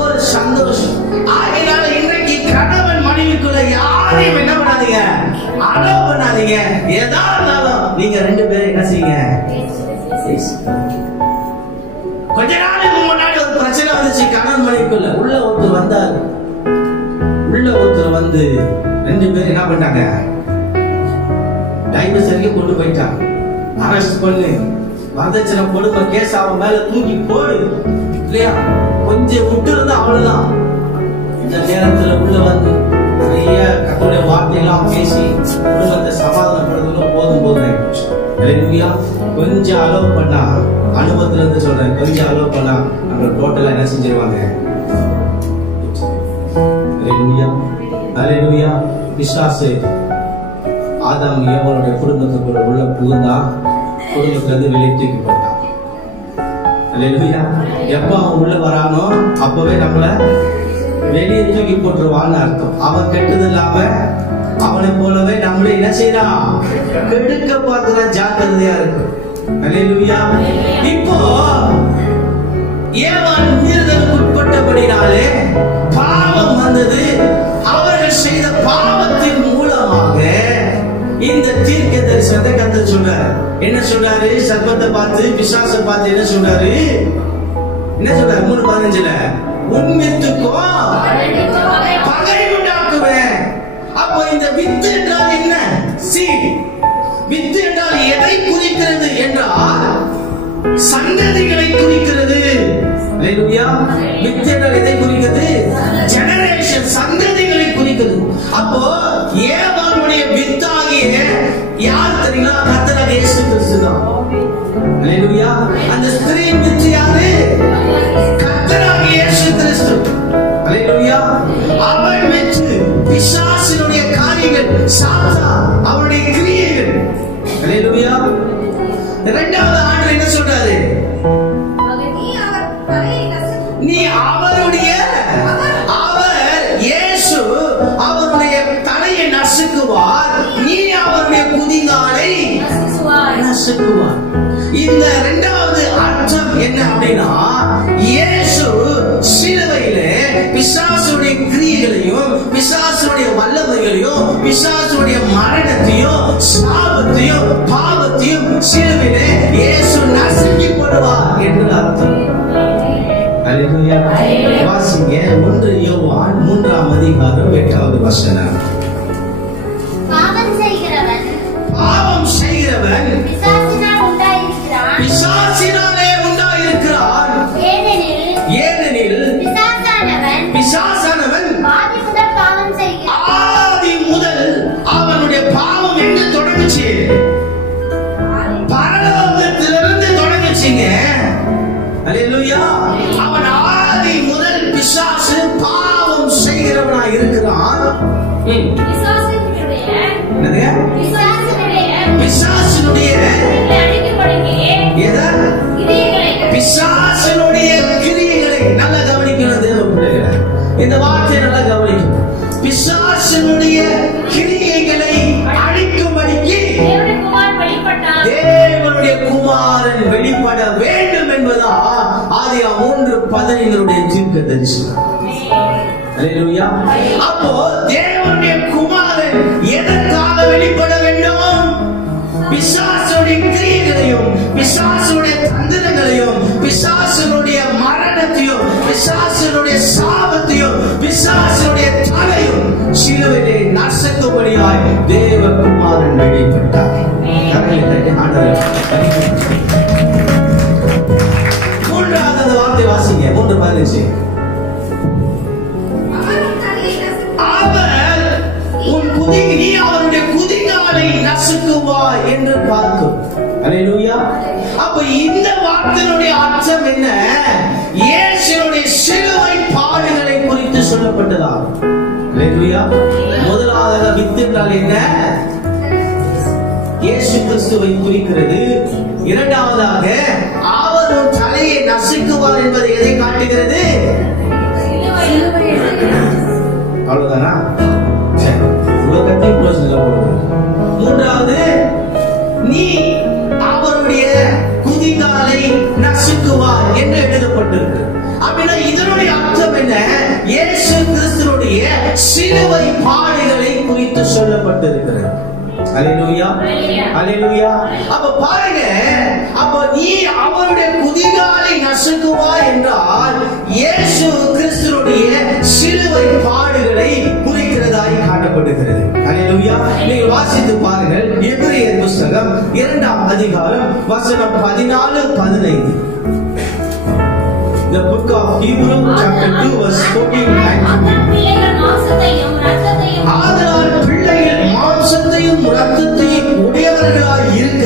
ஒரு சந்தோஷம். ஆகையால இன்றைக்கு கணவன் மனைவிக்குள்ள யாரையும் என்ன பண்ணாதீங்க? அலோ பண்ணாதீங்க. ஏதா இருந்தாலும் நீங்க 2 பேரும் என்ன செய்யுங்க? கொஞ்ச நாளுக்கு முன்னாடி ஒரு பிரச்சனை வந்துச்சு கணவன் மனைவிக்குள்ள. உள்ள ஒருத்தர் வந்தாரு. உள்ள ஒருத்தர் வந்து 2 பேரும் என்ன பண்ணிட்டாங்க? டைவர்ஸ் வரைக்கும் கொண்டு போயிட்டாங்க. அரெஸ்ட் பண்ணு, வரதட்சணை கொடுமை கேஸ் அவன் மேல தூக்கி போடு இல்லையா? கொஞ்சம் விட்டு இருந்தா அவ்வளவுதான். இந்த நேரத்துல உள்ள வந்து நிறைய கத்தோடைய வார்த்தையெல்லாம் பேசி குடும்பத்தை சமாதானப்படுறதுல போதும் போதும். கொஞ்சம் அலோவ் பண்ணா, அனுபவத்துல இருந்து சொல்றேன், கொஞ்சம் அலோவ் பண்ணா நம்ம டோட்டலா என்ன செஞ்சிருவாங்க? பிசாசு ஆதாம் ஏவாளுடைய குடும்பத்துக்குள்ள உள்ள புகுந்தா, குடும்பத்துல இருந்து வெளியே தூக்கி போட்டான். எப்ப அவன் உள்ள வரானோ அப்பவே நம்மள வெளியே தூக்கி போட்டுருவான்னு அர்த்தம். அவன் கெட்டது இல்லாம அவனை போலவே நம்மள என்ன செய்யறான்? கெடுக்க பார்க்கிற ஜாக்கிரதையா இருக்கு. இப்போ ஏவாள் மீறுதலுக்கு உட்பட்டபடினாலே பாவம் வந்தது. அவர்கள் செய்த பாவத்தின் மூலமாக இந்த தீர்க்க தரிசனத்தை கர்த்தர் சொல்றாரு. என்ன சொல்றாரு? சர்ப்பத்தை பார்த்து, பிசாசை பார்த்து என்ன சொல்றாரு? என்ன சொல்றாரு? 3:15 உன் வித்துக்கும் பகை உண்டாக்குவேன். அப்போ இந்த வித்து என்றால் என்ன? சீட். வித்து என்றால் எதை குறிக்கிறது என்றால் சந்ததிகளை குறிக்கிறது. அல்லேலூயா. வித்து என்றால் எதை குறிக்கிறது? ஜெனரேஷன், சந்ததிகளை குறிக்கிறது. அப்போ ஏவாளுடைய வித்தாகிய யார் தெரியுமா? கர்த்தராகிய இயேசு கிறிஸ்து தான். அல்லேலூயா. அந்த ஸ்திரீயின் வித்து யாரு? கர்த்தராகிய இயேசு கிறிஸ்து. அல்லேலூயா. அவள் வித்து பிசாசினுடைய காரியங்கள், சாத்தான் அவருடைய கிரியைகள். அல்லேலூயா. இரண்டாவது ஆண்டு என்ன சொல்றாரு? நீ அவருடைய, அவர் இயேசு அவருடைய தலையை நசுக்குவார், நீ அவருடைய குதிகாலை நசுக்குவார். இந்த இரண்டாவது அர்த்தம் என்ன அப்படின்னா, இயேசு சிலுவையிலே பிசாசுடைய கிரியைகளையும், பிசாசுடைய வல்லமைகளையும், பிசாசுடைய மரணத்தையும், சாபத்தையும், பாவத்தையும் சிலுவையிலே இயேசு நசுக்கப்படுவார் என்று அர்த்தம். அல்லேலூயா. வாசிங்க 1 யோவான் 3ஆம் அதிகாரம் 8வது வசனம். பாவம் செய்கிறவன் பிசாசினாலே உண்டாயிருக்கிறான். ஏனெனில் பிசாசானவன் ஆதி முதல் அவனுடைய பாவம் என்று தொடங்குச்சு. பரலோகத்திலிருந்து தொடங்குச்சுங்க. அல்லேலூயா. அவன் ஆதி முதல் பிசாசு பாவம் செய்கிறவனாய் இருக்கிறான். பிசாசினுடைய பிசாசினுடைய கிரியைகளை நல்லா கவனிக்கணும் தேவ பிள்ளைகளை. இந்த வார்த்தையை நல்லா கவனிக்கணும். பிசாசினுடைய கிரியைகளை அழிக்கும்படிக்கு தேவனுடைய குமாரன் வெளிப்பட வேண்டும் என்பதா ஆதியாகமம் 3:15 தீர்க்க தரிசனம். அல்லேலூயா. அப்போ தேவனுடைய குமாரன் எதற்காக வெளிப்பட வேண்டும்? பிசாசுடைய கிரியைகளையும், பிசாசுடைய தந்திரங்களையும், பிசாசுடைய மரணத்தையும், பிசாசுடைய சாபத்தையும், பிசாசுடைய தலையும் சிலுவையிலே நசுக்கும்படியாய் தேவகுமாரன் வெளிப்பட்டார். மூன்றாவது அந்த வார்த்தை வாசிங்க 3:15. நீ அவருடைய குதிகாலை நசுக்குவாய் என்று பார்க்கும். அல்லேலூயா. அப்ப இந்த வார்த்தையினுடைய அர்த்தம் என்ன? இயேசுவின் சிலுவை பாடுகளை குறித்து சொல்லப்பட்டதாகும். அல்லேலூயா. முதலாவது வித்து என்றால் என்ன? இயேசு கிறிஸ்துவை குறிக்கிறது. இரண்டாவதாக அவர் தலையை நசுக்குவார் என்பதை எதை காட்டுகிறது? அவ்வளவுதானா? மூன்றாவது நீ அவருடைய குதிகாலை நசுக்குவார் என்று எழுதப்பட்டிருக்கு. அப்படின்னா இதனுடைய அர்த்தம் என்ன? இயேசு கிறிஸ்துவினுடைய சிலுவை பாடுகளை குறித்து சொல்லப்பட்டிருக்கிறது. அல்லேலூயா. அல்லேலூயா. அப்ப பாருங்க, அப்ப நீ அவருடைய குதிகாலை நசுக்குவாய் என்றால் இயேசு கிறிஸ்துவினுடைய சிலுவை பாடுகளை குறிக்கிறதாய் காட்டப்படுகிறது. அல்லேலூயா. நீங்கள் வாசித்து பாருங்கள். எபிரேயர் புத்தகம் 2ஆம் அதிகாரம் வசனம் 14-15. The book of Hebrew chapter 2 verse 14-15. ஆதலால் பிள்ளைகள் மாம்சத்தையும் இரத்தத்தையும் உடையவர்களாய் இருக்க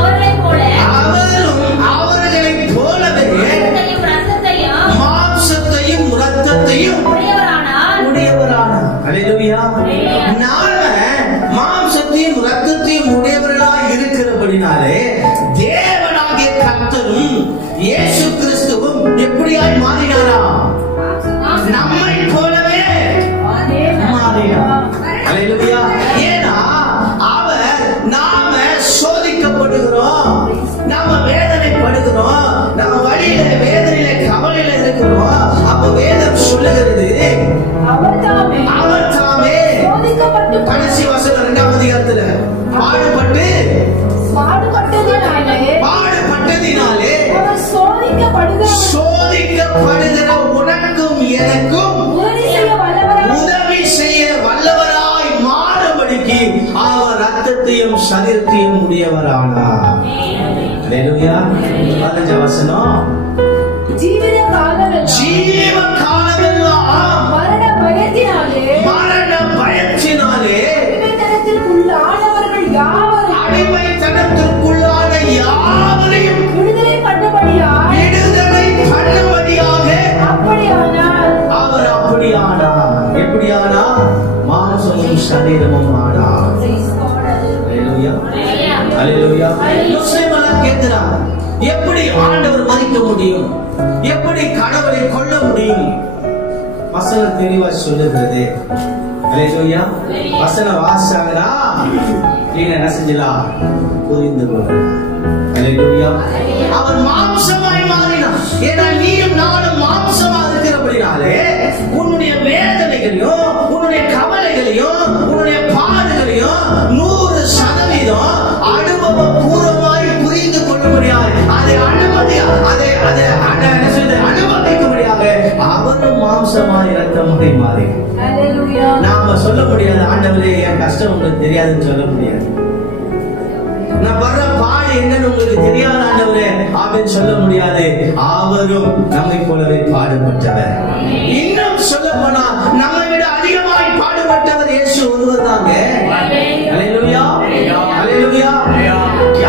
அவரும் அவர்களைப் போலவே மாம்சத்தையும் இரத்தத்தையும் உடையவரானார். அல்லேலூயா. நாம மாம்சத்தையும் இரத்தத்தையும் உடையவர்களாய் இருக்கிறபடினாலே தேவனாகிய கர்த்தரும் இயேசு கிறிஸ்துவும் எப்படியாய் மாறினாரா? நம்மை போலவே மாறினார். அல்லேலூயா. ஏன்னா அவர் நாம சோதிக்கப்படுகிறோம், நாம வேதனைப்படுகிறோம், நம்ம வழியில வேதனையில கவலையில இருக்கிறோம். அப்ப வேதம் சொல்லுகிறது அவர் தாமே கடைசி வசனம் 2ஆம் அதிகாரத்துல ஜீவனையும் சரீரத்தையும் உடையவரானார். அல்லேலூயா. 15 வசனம். ஜீவ காலமெல்லாம் மரண பயத்தினாலே அடிமைத்தனத்திற்குள்ளான யாவரையும் விடுதலை பண்ணபடியாக அவர் அப்படியானார். எப்படியானார்? மாம்சமும் சரீரமும் ஆனார். அல்லேலூயா. அல்லேலூயா. முஸ்லிம்கள் கேட்கிறார், எப்படி ஆண்டவர் மரிக்க முடியும்? எப்படி கடவுளை கொல்ல முடியும்? வசனம் தெளிவா சொல்லுகிறது. அல்லேலூயா. வசனம் வாசிச்சாங்கன்னா நீங்க என்ன செஞ்சலாம்? புரிந்து கொள்ளலாம். அல்லேலூயா. அவர் மாம்சமாய் மாறினார். ஏன்னா நீயும் நானும் மாம்சமா இருக்கிறபடினாலே உன்னுடைய வேதனைகளையும் உன்னுடைய கவலைகளையும் உன்னுடைய பாடுகளையும் 100% அனுபவ பூர்வமாய் புரிந்து கொள்ளும்படியாக அனுபவிக்கும்படியாக அவரும் மாம்சமாய் இரத்தமாய் மாறி. நாம சொல்ல முடியாது, ஆண்டவரே என் கஷ்டம் உங்களுக்கு தெரியாதுன்னு சொல்ல முடியாது. நான் வர்ற பாடு என்னன்னு உங்களுக்கு தெரியாத ஆண்டவரே அப்படின்னு சொல்ல முடியாது. அவரும் நம்மை போலவே பாடுபட்டவர். இன்னும் சொல்ல போனா நம்மை விட அதிகமாய் பாடுபட்டவர் இயேசு ஒருவர் தாங்க. அல்லேலூயா. அல்லேலூயா.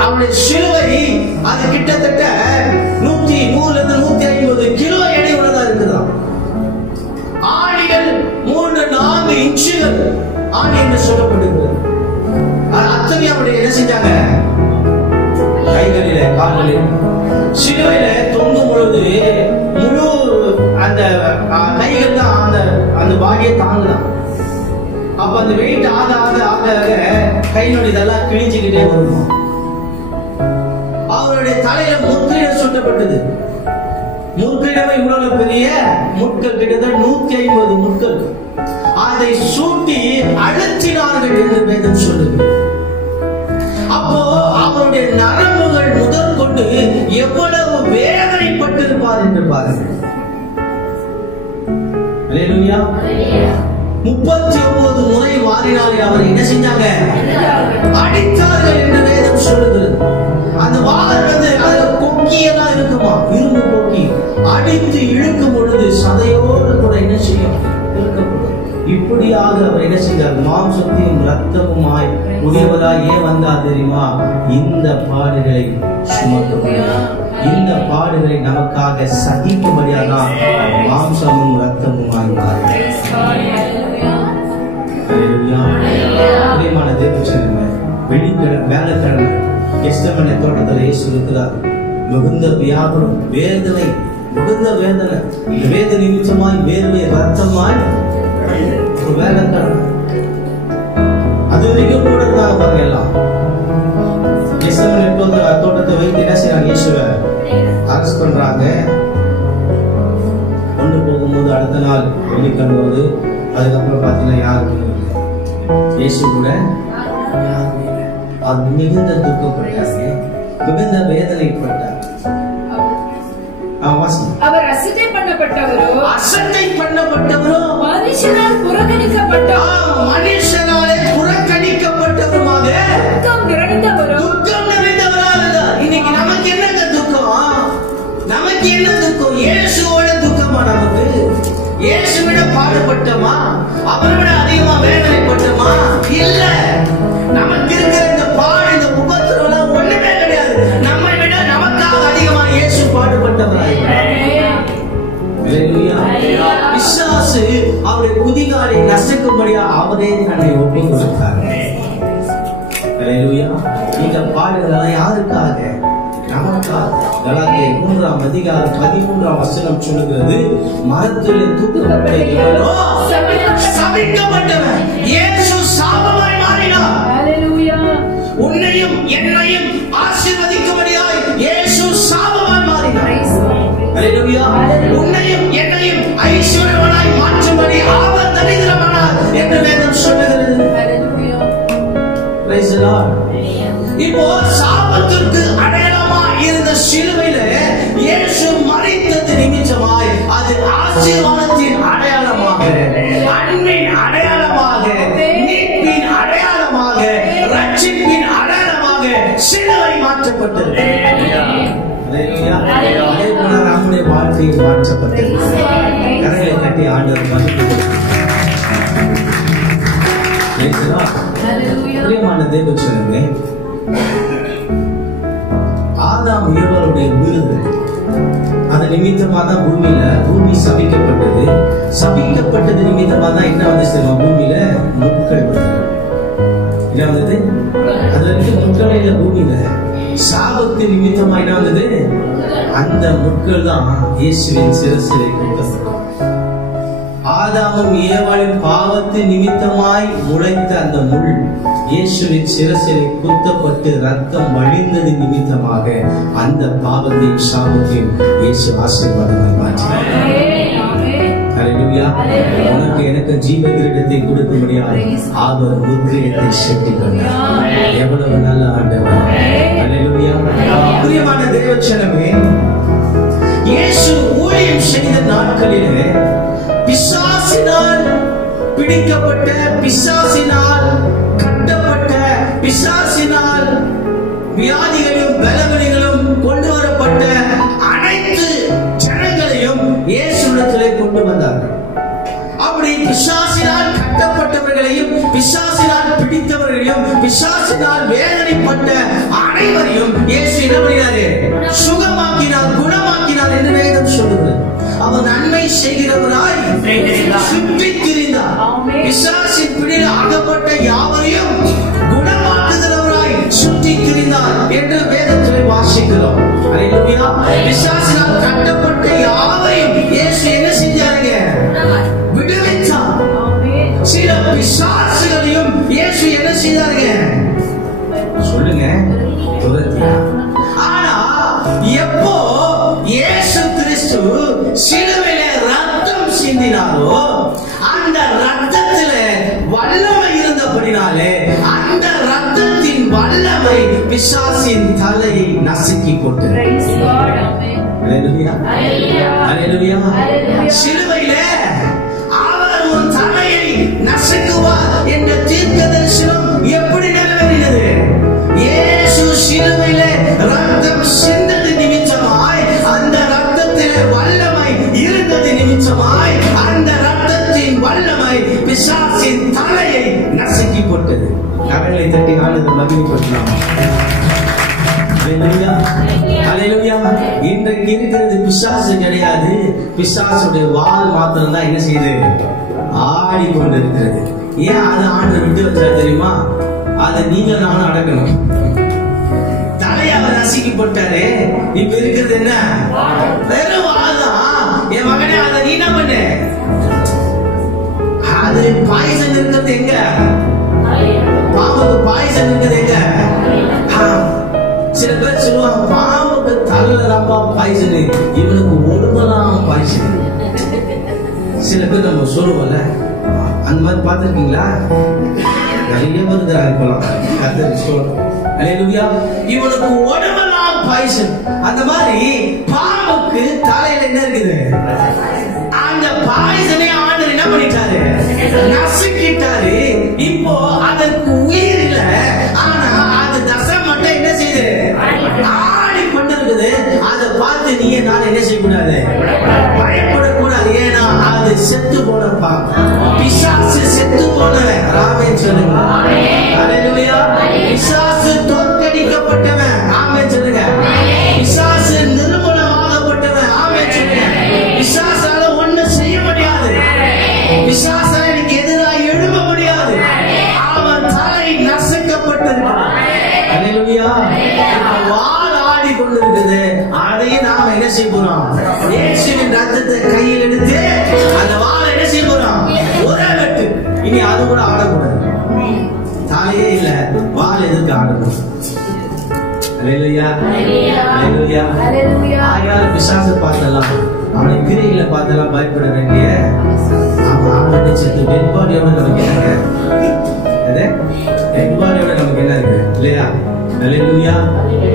அவருடைய சிலுவை அது கிட்டத்தட்ட 100-150 கிலோ எடை உள்ளதா இருக்குதான். ஆணிகள் 3-4 இன்ச்சுகள் ஆணி என்று சொல்லப்படுகிறது. அத்தனை அவருடைய என்ன செஞ்சாங்க? கைகளில கால்களில் சிலுவையில தொங்கும் பொழுது முழு அந்த கைகள் தான் அந்த பாடியை தாங்குதான். அப்ப அந்த வெயிட் ஆக ஆக ஆக கையினுடைய இதெல்லாம் கிழிஞ்சுக்கிட்டே வருமா. அவருடைய தலையில முற்கிடம் சுட்டப்பட்டது. முற்கிடமே இவ்வளவு பெரிய முட்கள், கிட்டத்தட்ட 150 முட்கள். அதை சூட்டி அழுத்தினார்கள் என்று வேதம் சொல்லுது. அப்போ அவருடைய நரம்புகள் முதல் கொண்டு எவ்வளவு வேதனைப்பட்டிருப்பார் என்று பாருங்கள். அல்லேலூயா. 39 முறை வாரினாலே அவர் என்ன செஞ்சாங்க? அடித்தார்கள் என்று வேதம் சொல்லுகிறது. அந்த வால் அதுல கொக்கியெல்லாம் இருக்குமா, இரும்பு கொக்கி. அடித்து இழுக்கும் பொழுது சதையோடு கூட என்ன செய்யும்? இழுக்கப்படும். இப்படியாக அவர் என்ன செய்தார்? மாம்சத்தையும் ரத்தமுமாய் உடையவராய் ஏன் வந்தார் தெரியுமா? இந்த பாடுகளை சுமக்கும்படியாக, இந்த பாடுகளை நமக்காக சகிக்கும்படியாக மாம்சமும் ரத்தமுமாய் மாறினார். வேலைக்கிழமை கெஸ்டமனை தோட்டத்தில் இயேசு இருக்கிறார். மிகுந்த வியாபாரம், வேதனை, மிகுந்த வேதனை. இந்த வேதனை நிமித்தமாய் வேர்வை ரத்தமாய் ஒரு வேலைக்கிழமை. அது வரைக்கும் கூட இருந்தாங்க பாருங்க. எல்லாம் கெஸ்டமனை தோட்டத்தை வைத்து என்ன செய்யறாங்க? இயேசுவை அரெஸ்ட் பண்றாங்க. கொண்டு போகும்போது அடுத்த நாள் வெளிக்கணும்போது அதுக்கப்புறம் பாத்தீங்கன்னா யாருக்கு இயேசு கூட அவர் மிகுந்த துக்கப்பட்டார், மிகுந்த வேதனைப்பட்டார். அவர் அசட்டை பண்ணப்பட்டவரோ, மனுஷனாலே புறக்கணிக்கப்பட்டவருமாக துக்கம் நிறைந்தவராக. இன்னைக்கு நமக்கு என்னங்க துக்கம்? நமக்கு என்ன துக்கம்? இயேசுவோட துக்கமா நமக்கு? இயேசுவிட பாடுபட்டோமா? அவரை விட அதிகமா வேதனைப்பட்டோமா? இல்ல. நமக்கு இருக்கிற இந்த பாடு, இந்த உபத்திரம் ஒண்ணுமே கிடையாது. நம்மை விட நமக்காக அதிகமா இயேசு பாடுபட்டவராக. பிசாசு அவருடைய குதிகாலை நசுக்கும்படியா அவரே தன்னை ஒப்பு கொடுத்தார். இந்த பாடுகள் யாருக்காக? நமக்காக. கலாத்தியர் 3ஆம் அதிகாரம் 13ஆம் வசனம் சொல்லுகிறது, மரத்தில் தூக்கப்பட்ட இவனோ சபிக்கப்பட்டவன், இயேசு சாபமாய் மாறினார். ஹல்லேலூயா. உன்னையும் என்னையும் ஆசீர்வதிக்கும்படியாய் இயேசு சாபமாய் மாறினார். ஹல்லேலூயா. உன்னையும் என்னையும் ஐஸ்வர்யவானாய் மாற்றும்படி அவர் தரித்திரமானார் என்று வேதம் சொல்லுகிறது. ஹல்லேலூயா. Praise the lord. இப்போ சாபத்திற்கு அடையாளமா இருந்த சிலுவையில இயேசு மரித்தது நிமித்தமாய் அது ஆசீர்வாதத்தின் அடையாளமாக, அன்பின் அடையாளமாக, மீட்பின் அடையாளமாக, ரட்சிப்பின் மாற்றப்பட்டது. அதே போல நம்முடைய வாழ்க்கையில் மாற்றப்பட்டது. கரங்களை கட்டி ஆண்டவர் மகிழ்ச்சி. பிரியமான தேவச்சனமே, ஆதாம் ஏவாளுடைய விருது அது நிமித்தமா தான் பூமி சபிக்கப்பட்டது. சபிக்கப்பட்டது நிமித்தமா தான் என்ன வந்து பூமியில முட்கள் என்ன வந்தது? அதுல இருந்து முட்களே இல்ல பூமியில. சாபத்து நிமித்தமா என்ன வந்தது? அந்த முட்கள் தான் இயேசுவின் சிரசிலே குத்தப்பட்டது. ஆதாமும் ஏவாளின் பாவத்து நிமித்தமாய் முளைத்த அந்த முள் இயேசுவின் சிரசிலே குத்தப்பட்டு ரத்தம் வழிந்தது நிமித்தமாக அந்த பாவத்தையும் சாபத்தையும் இயேசு ஆசீர்வாதமாய் மாற்றினார். ஹல்லேலூயா. உனக்கு எனக்கு ஜீவ கிரீடத்தை கொடுக்கும்படியாக அவர் முத்திரையை செட்டிக் கொண்டார். எவ்வளவு நல்ல ஆண்டவர். ஹல்லேலூயா. பிரியமான தேவச்சனமே, இயேசு ஊழியம் செய்த நாட்களிலே பிசாசினால் பிடிக்கப்பட்ட, பிசாசினால் கட்டப்பட்ட, பிசாசினால் வியாதிகளும் பலவீனங்களும் கொண்டு வரப்பட்ட அனைத்து ஜனங்களையும் இயேசுவிடத்திலே கொண்டு வந்தார்கள். அப்படி பிசாசினால் கட்டப்பட்டவர்களையும், பிசாசினால் பிடித்தவர்களையும், பிசாசினால் வேதனைப்பட்ட அனைவரையும் இயேசு என்ன பண்ணினாரு? சுகமாக்கினார், குணமாக்கினார் என்று வேதம் சொல்லுது. அவர் நன்மை செய்கிறவராய் சுற்றித் திரிந்தார். பிசாசின் பிடியில் அகப்பட்ட யாவரையும் குணமாக்குகிறவராய் சுற்றித் திரிந்தார் என்று வேதத்திலே வாசிக்கிறோம். ஹல்லேலூயா. பிசாசினால் கட்டப்பட்ட யாவரையும் இயேசு என்ன செஞ்சாருங்க? விடுவித்தார். சில பிசாசுகளையும் இயேசு என்ன செய்தாருங்க? சொல்லுங்க, துரத்தினார். ஆனா எப்போ இயேசு கிறிஸ்து சிலுவையிலே ரத்தம் சிந்தினாரோ அந்த ரத்தத்திலே வல்லமை இருந்தபடினாலே அந்த ரத்தத்தின் வல்லமை பிசாசின் தலையை நசுக்கி போட்டது. ஹல்லேலூயா. ஹல்லேலூயா. சிலுவையிலே அவர் உன் தலையை நசுக்குவார் என்ற தீர்க்கதரிசனம் எப்படி நிறைவேறினது? இயேசு சிலுவையிலே ரத்தம் சிந்தது நிமித்தமாய், அந்த ரத்தத்திலே வல்லமை இருந்தது நிமித்தமாய், அந்த ரத்தத்தின் வல்லமை பிசாசின் தலையை நசுக்கி போட்டது. கரங்களை தட்டி ஆண்டவரை மகிமைப்படுத்தலாம். ஹல்லேலூயா. ஹல்லேலூயா. இன்றைக்கு இருக்கிறது பிசாசு கிடையாது, பிசாசுடைய வால் மாத்திரம் தான் என்ன செய்யுது? ஆடிக்கொண்டிருக்கிறது. ஏன் அதை ஆண்டவர் விட்டு வச்சா தெரியுமா? அதை நீங்க நானும் அடக்கணும். தலையை அவர் நசுக்கி போட்டாரு. இப்ப இருக்கிறது என்ன? வெறும் வாதான். என் மகனே, அதை நீ என்ன பண்ணு? அது பாய்சன் இருக்கிறது எங்க? பாம்புக்கு பாய்சன் இருக்கிறது எங்க? சில பேர் சொல்லுவாங்க, பாம்புக்கு தலையிலப்பா பாய்சன், இவனுக்கு ஒடுங்கலாம் பாய்சன். சில பேர் நம்ம சொல்லுவோம்ல, அந்த மாதிரி பார்த்திருக்கீங்களா? நிறைய பேர் இருக்கலாம். இவனுக்கு உடம்பெல்லாம் பாய்சன். அந்த மாதிரி பாம்புக்கு தலையில என்ன இருக்குது? அந்த பாய்சனை ஆண்டவர் என்ன பண்ணிட்டாரு? நசுக்கிட்டாரு. இப்போ அதற்கு உயிர் இல்ல, ஆனா அது தசை மட்டும் என்ன செய்யுது? ஆடி கொண்டு இருக்குது. அதை பார்த்து நீங்க நான் என்ன செய்யக்கூடாது? பயப்படக்கூடாது. ஏன்னா அது செத்து போனப்பா, பிசாசு செத்து போனவன். ஆமென் சொல்லுங்க. ஹல்லேலூயா. பிசாசு தோற்கடிக்கப்பட்டவன். ஆமென் சொல்லுங்க. பிசாசு நிர்மூலமாக்கப்பட்டவன். ஆமென் சொல்லுங்க. பிசாசால ஒண்ணும் செய்ய முடியாது. பிசாசால எனக்கு எதிராக எழும்ப முடியாது. அவன் தலை நசுக்கப்பட்டிருக்கிறான். ஹல்லேலூயா. வாள் ஆடி கொண்டிருக்குது. அதையும் நாம என்ன செய்ய போறோம்? இயேசுவின் ரத்தத்தை கையில் எடுத்து அந்த வாளை என்ன செய்ய போறோம்? ஒரே வெட்டு. இனி அது கூட ஆடக்கூடாது. தலையே இல்ல, வாள் எதுக்கு ஆடணும்? ஹல்லேலூயா. ஹல்லேலூயா. ஆயால் பிசாசு பார்த்தலாம், அவனை கிரையில பார்த்தலாம் பயப்பட வேண்டிய அவன் ஆளுடைய செத்து டெட் பாடியோட நமக்கு என்ன? டெட் பாடியோட நமக்கு என்ன இருக்கு இல்லையா? ஹல்லேலூயா.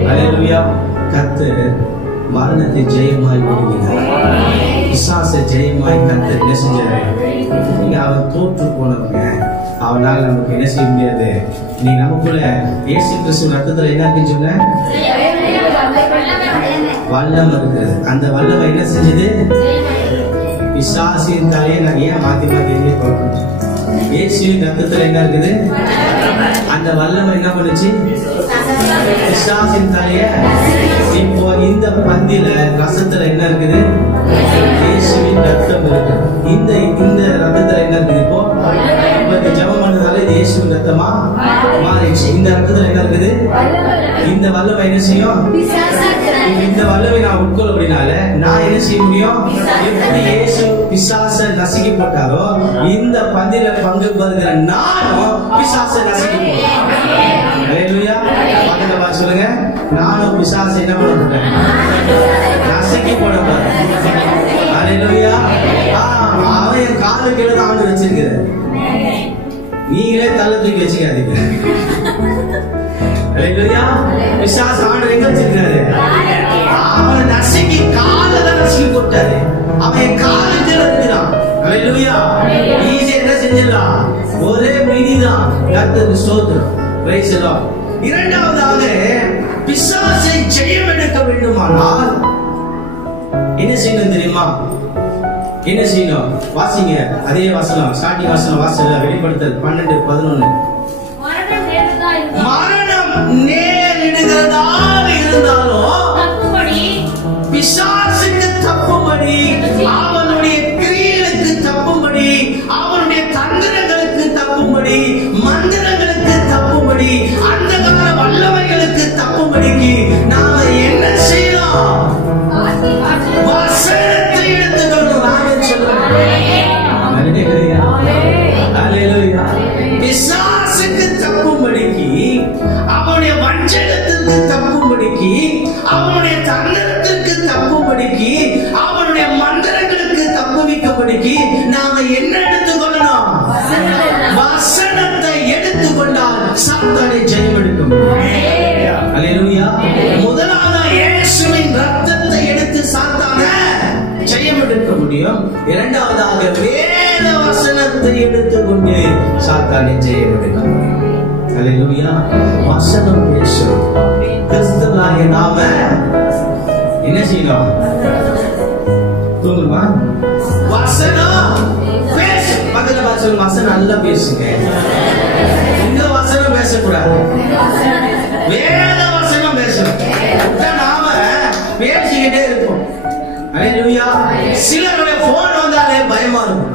ஹல்லேலூயா. கர்த்தர் மரணத்தை ஜெயமாய் கொடுக்கிறார். பிசாசை ஜெயமாய் கர்த்தர் என்ன செஞ்சாரு? அவன் தோற்று போனவங்க, அவனால நமக்கு என்ன செய்ய முடியாது. நீ நமக்குள்ள இயேசு கிறிஸ்து ரத்தத்துல என்ன இருக்குன்னு சொன்ன? வல்லம் இருக்குது. அந்த வல்லம் என்ன செஞ்சது? பிசாசின் தலையை நான் ஏன் மாத்தி மாத்தி பார்க்கணும்? இயேசுவின் ரத்தத்துல என்ன இருக்குது? அந்த வல்லம் என்ன பண்ணுச்சு? பிசாசின் தலைய. இப்போ இந்த பந்தில ரசத்துல என்ன இருக்குது? இயேசுவின் ரத்தம் இருக்கு. இந்த ரத்தத்துல என்ன இருக்குது? இப்போ ஜெபம் பண்ணதால இது இயேசுவின் ரத்தமா மாறிடுச்சு. இந்த ரத்தத்துல என்ன இருக்குது? இந்த வல்லமை என்ன செய்யும்? இந்த வல்லமை நான் உட்கொள்ள அப்படினால நான் என்ன செய்ய முடியும்? எப்படி இயேசு பிசாச நசுக்கி போட்டாரோ இந்த பந்தில பங்கு பெறுகிற நானும் பிசாச நசுக்கி போட்டேன். ஹல்லேலூயா. பக்கத்துல பார்த்து சொல்லுங்க, நானும் பிசாச என்ன பண்ண போறேன்? நசுக்கி போட போறேன். ஹல்லேலூயா. அவன் என் காலு கீழே தான் ஆண்டு வச்சிருக்கிற, நீங்களே தள்ள தூக்கி வச்சுக்காதீங்க. ஹல்லேலூயா. பிசாசு ஆண்டு எங்க வச்சிருக்காரு? அவனை நசுக்கி காலை தான் நசுக்கி போட்டாரு. அவன் காலு கீழே இருக்கிறான். ஹல்லேலூயா. ஈஸியா என்ன செஞ்சிடலாம்? ஒரே மிதிதான். கர்த்தருக்கு ஸ்தோத்திரம். Price the Lord. இரண்டாவதாக பிசாசை ஜெயம் எடுக்க வேண்டுமானால் என்ன செய்யணும் தெரியுமா? என்ன செய்யணும்? வாசிங்க அதே வசனம், ஸ்டார்டிங் வசனம் வாசல வெளிப்படுத்தல் 12:11. மரணம் நேரிடுகிறதாக இருந்தாலும் பிசாசுக்கு தப்பும்படி, அவனுடைய கிரியைகளுக்கு தப்பும்படி, அவனுடைய தந்திரங்களுக்கு தப்பும்படி, மந்திரங்களுக்கு தப்பும்படி, அந்த கால வல்லமைகளுக்கு தப்பும்படிக்கு நாம என்ன செய்யலாம்? வசனத்தை எடுத்துக்கணும். நாம சொல்றோம். ஹல்லேலூயா. பிசாசுக்கு தப்பும்படிக்கு, அவனுடைய வஞ்சகத்திற்கு தப்பும்படிக்கு, அவனுடைய தந்திரத்திற்கு தப்பும்படிக்கு, அவனுடைய மந்திரங்களுக்கு தப்புவிக்கும்படிக்கு நாம என்ன எடுத்துக்கொள்ளணும்? வசனத்தை எடுத்துக்கொண்டால் சாத்தானை ஜெயம் எடுக்க முடியும். ஹல்லேலூயா. முதலாவது இயேசுவின் ரத்தத்தை எடுத்து சாத்தானை ஜெயம் எடுக்க முடியும். இரண்டாவதாக வேத வசனத்தை எடுத்துக்கொண்டு சாத்தானை ஜெயம் எடுக்க முடியும். ஹல்லேலூயா. வசனம் பேசும். கிறிஸ்துவாகிய நாம என்ன செய்யணும்? தூங்குமா? வசனம் பேசு. பக்கத்துல பார்த்து சொல்லுங்க, வசனம் நல்லா பேசுங்க. இந்த வசனம் பேசக்கூடாது, வேத வசனம் பேசணும். நாம பேசிக்கிட்டே இருப்போம். ஹல்லேலூயா. சிலருடைய போன் வந்தாலே பயமா இருக்கும்.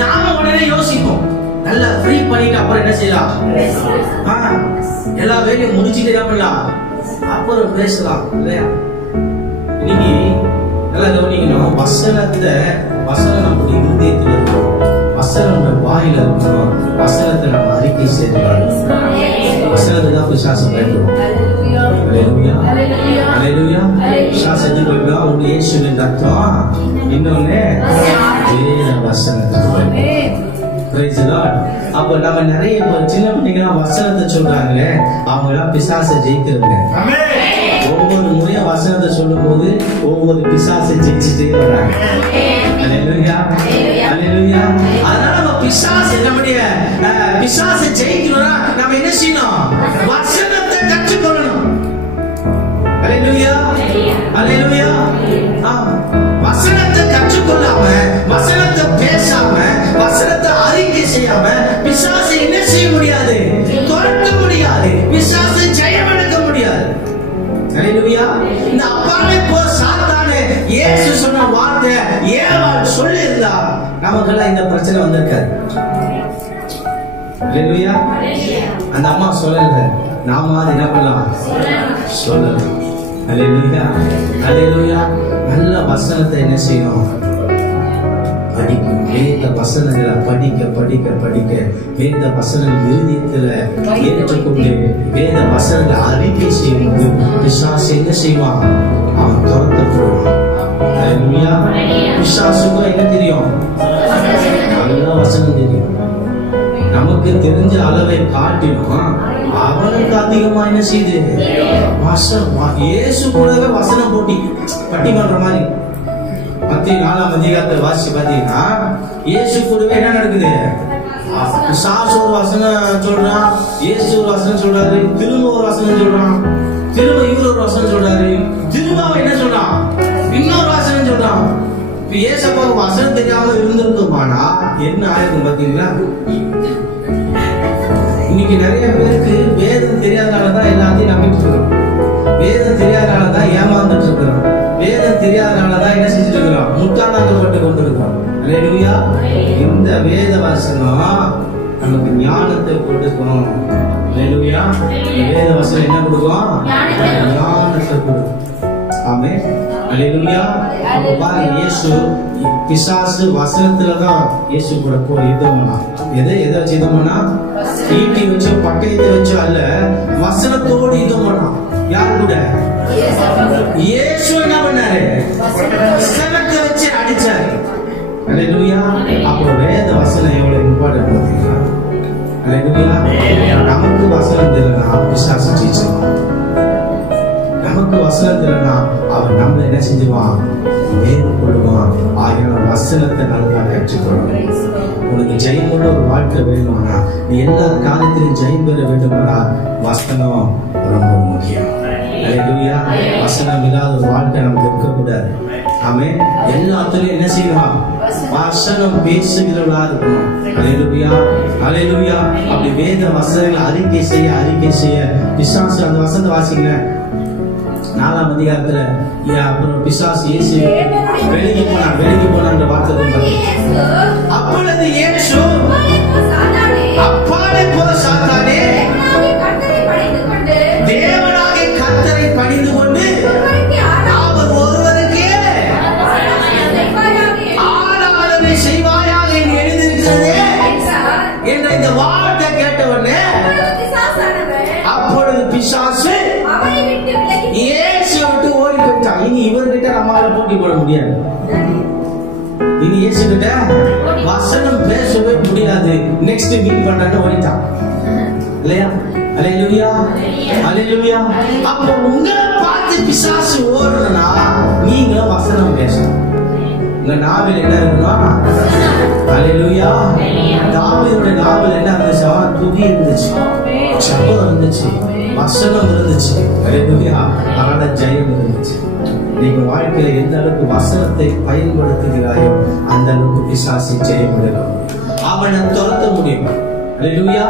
நாம உடனே யோசிப்போம், நல்லா ஃப்ரீ பண்ணிட்டு அப்புறம் என்ன செய்யலாம்? எல்லா வேலையும் முடிச்சுட்டு என்ன பண்ணலாம்? அப்புறம் பேசலாம் இல்லையா? இன்னைக்கு நல்லா கவனிக்கணும். வசனம் நம்முடைய இருதயத்தில் இருக்கணும். வசனம் நம்ம வாயில இருக்கணும். வசனத்தை நம்ம அறிக்கை செய்யணும். வசனத்தை தான் பிசாசு பயன்படும். ஹல்லேலூயா. ஹல்லேலூயா. பிசாசு போய்வா உங்க இயேசுவின் ரத்தம், இன்னொன்னு வேத வசனத்துக்கு பயன்படும். Price the Lord. அப்ப நம்ம நிறைய சின்ன பிள்ளைங்க வசனத்தை சொல்றாங்களே, அவங்க எல்லாம் பிசாசை ஜெயிக்கிறவங்க. ஒவ்வொரு முறையும் வசனத்தை சொல்லும் போது ஒவ்வொரு பிசாசை ஜெயிச்சுட்டே வர்றாங்க. ஹல்லேலூயா. ஹல்லேலூயா. அதனால நம்ம நம்முடைய பிசாசை ஜெயிக்கணும்னா நம்ம என்ன செய்யணும்? வசனத்தை கற்றுக்கொள்ளணும். ஹல்லேலூயா. ஹல்லேலூயா. வசனத்தை கற்றுக்கொள்ளாம, வசனத்தை பேசாம, வசனத்தை அறிக்கை செய்யாம பிசாசை என்ன செய்ய முடியாது? துரத்த முடியாது. பிசாசை ஜெயம் எடுக்க முடியாது. ஹல்லேலூயா. இந்த அப்பாவை போ சாத்தானே இயேசு சொன்ன வார்த்தை ஏவாள் சொல்லி இருந்தா நமக்கெல்லாம் இந்த பிரச்சனை வந்திருக்காது. ஹல்லேலூயா. அந்த அம்மா சொல்லல, நாம அது என்ன பண்ணலாம்? சொல்லலாம். ஹல்லேலூயா. ஹல்லேலூயா. நல்ல வசனத்தை என்ன செய்யணும்? படிக்கணும். வேத வசனங்களை படிக்க படிக்க படிக்க வேத வசனங்கள் இருதயத்துல ஏற்றுக்கொண்டு வேத வசனங்களை அறிக்கை செய்யும்போது பிசாசு என்ன செய்வான்? அவன் துரத்தப்படுவான். ஹல்லேலூயா. பிசாசுக்கும் என்ன தெரியும்? நல்ல வசனம் தெரியும். நமக்கு தெரிஞ்ச அளவை காட்டினோம், அவனுக்கு அதிகமா என்ன செய்யுது? வசனம். இயேசு கூடவே வசனம் போட்டி பட்டி பண்ற மாதிரி மத்திய 4ஆம் அதிகாரத்தை வாசிச்சு பாத்தீங்கன்னா இயேசு கூடவே என்ன நடக்குது? பிசாசு ஒரு வசனம் சொல்றான், இயேசு ஒரு வசனம் சொல்றாரு, திரும்ப ஒரு வசனம் சொல்றான், திரும்ப இவர் ஒரு வசனம் சொல்றாரு, திரும்ப அவன் என்ன சொல்றான், இன்னொரு வசனம் சொல்றான். இப்ப இயேசப்பாவுக்கு வசனம் தெரியாம இருந்திருக்குமானா என்ன ஆயிருக்கும் பாத்தீங்களா? இன்னைக்கு நிறைய பேருக்கு வேதம் தெரியாதனாலதான் எல்லாத்தையும் நம்பிட்டு இருக்கிறோம். வேதம் தெரியாதனாலதான் ஏமாந்துட்டு இருக்கிறோம். வேதம் தெரியாதனாலதான் என்ன செஞ்சுட்டு இருக்கிறோம்? முட்டாளாக்கப்பட்டு கொண்டு இருக்கிறோம். அல்லேலூயா. இந்த வேத வசனம் நமக்கு ஞானத்தை கொடுக்கும். அல்லேலூயா. வேத வசனம் என்ன கொடுக்கும்? ஞானத்தை கொடுக்கும். ஆமென். அல்லேலூயா. அப்ப பாருங்க, இயேசு பிசாசு வசனத்துலதான் இயேசு கூட போய் யுத்தம் பண்ணா. எதை வச்சு யுத்தம் பண்ணா? ஈட்டி வச்சு பட்டயத்தை வச்சு அல்ல, வசனத்தோடு யுத்தம் பண்ணா. யாரு கூட? இயேசு என்ன பண்ணாரு? வசனத்தை வச்சு அடிச்சாரு. அல்லேலூயா. அப்ப வேத வசனம் எவ்வளவு இம்பார்ட்டன்ட் பாத்தீங்களா? அல்லேலூயா. நமக்கு வசனம் தெரியலனா பிசாசு ஜெயிச்சிருவான். நமக்கு வசனம் தெரியலனா அவன் நம்மள என்ன செஞ்சுவான்? மேற்கொள்ளுவான். ஆகிய வசனத்தை நல்லா கற்றுக்கொள்ளணும். உனக்கு ஜெயமுள்ள ஒரு வாழ்க்கை வேணும்னா, நீ எல்லா காலத்திலும் ஜெயம் பெற வேண்டும்னா வசனம் ரொம்ப முக்கியம். அல்லேலூயா. வசனம் இல்லாத ஒரு வாழ்க்கை நமக்கு இருக்கக்கூடாது. ஆமென். எல்லாத்துலயும் என்ன செய்யணும்? வசனம் பேசுகிறவளா இருக்கணும். அல்லேலூயா. அல்லேலூயா. அப்படி வேத வசனங்களை அறிக்கை செய்ய பிசாசு அந்த வசனத்தை வாசிங்க. 4ஆம் அதிகாரத்துல அப்புறம் பிசாசு இயேசு வெளியே போனான்ற வார்த்தை. அப்பொழுது இயேசு அப்பாலே போ சாத்தானே, தேவனாகிய கர்த்தரை பணிந்து கொண்டு அவர் ஒருவருக்கே ஆராதனை செய்வாயாக என்று எழுதியிருக்கிறதே என்ற இந்த வார்த்தை கேட்டவனே, அப்பொழுது பிசாசு இயேசு விட்டு ஓடி போயிட்டான். இனி இவர்கிட்ட நம்மளால போட்டி போட முடியாது. இனி இயேசு கிட்ட வசனம் பேசவே முடியாது. நெக்ஸ்ட் மீட் பண்றேன்னு ஓடிட்டான். இல்லையா? அல்லேலூயா. அல்லேலூயா. அப்ப உங்களை பார்த்து பிசாசு ஓடுறனா நீங்க வசனம் பேசணும். உங்க நாவில் என்ன இருக்கணும்? அல்லேலூயா. தாவீதுடைய நாவில் என்ன இருந்துச்சு? துதி இருந்துச்சு, ஜெபம் இருந்துச்சு, வசனம் இருந்துச்சு. அல்லேலூயா. அதனால ஜெயம் இருந்துச்சு. நீங்க வாழ்க்கையில எந்த அளவுக்கு வசனத்தை பயன்படுத்துகிறாயோ அந்த அளவுக்கு பிசாசை ஜெயமிடலாம். அவனை துரத்த முடியும். அல்லேலூயா.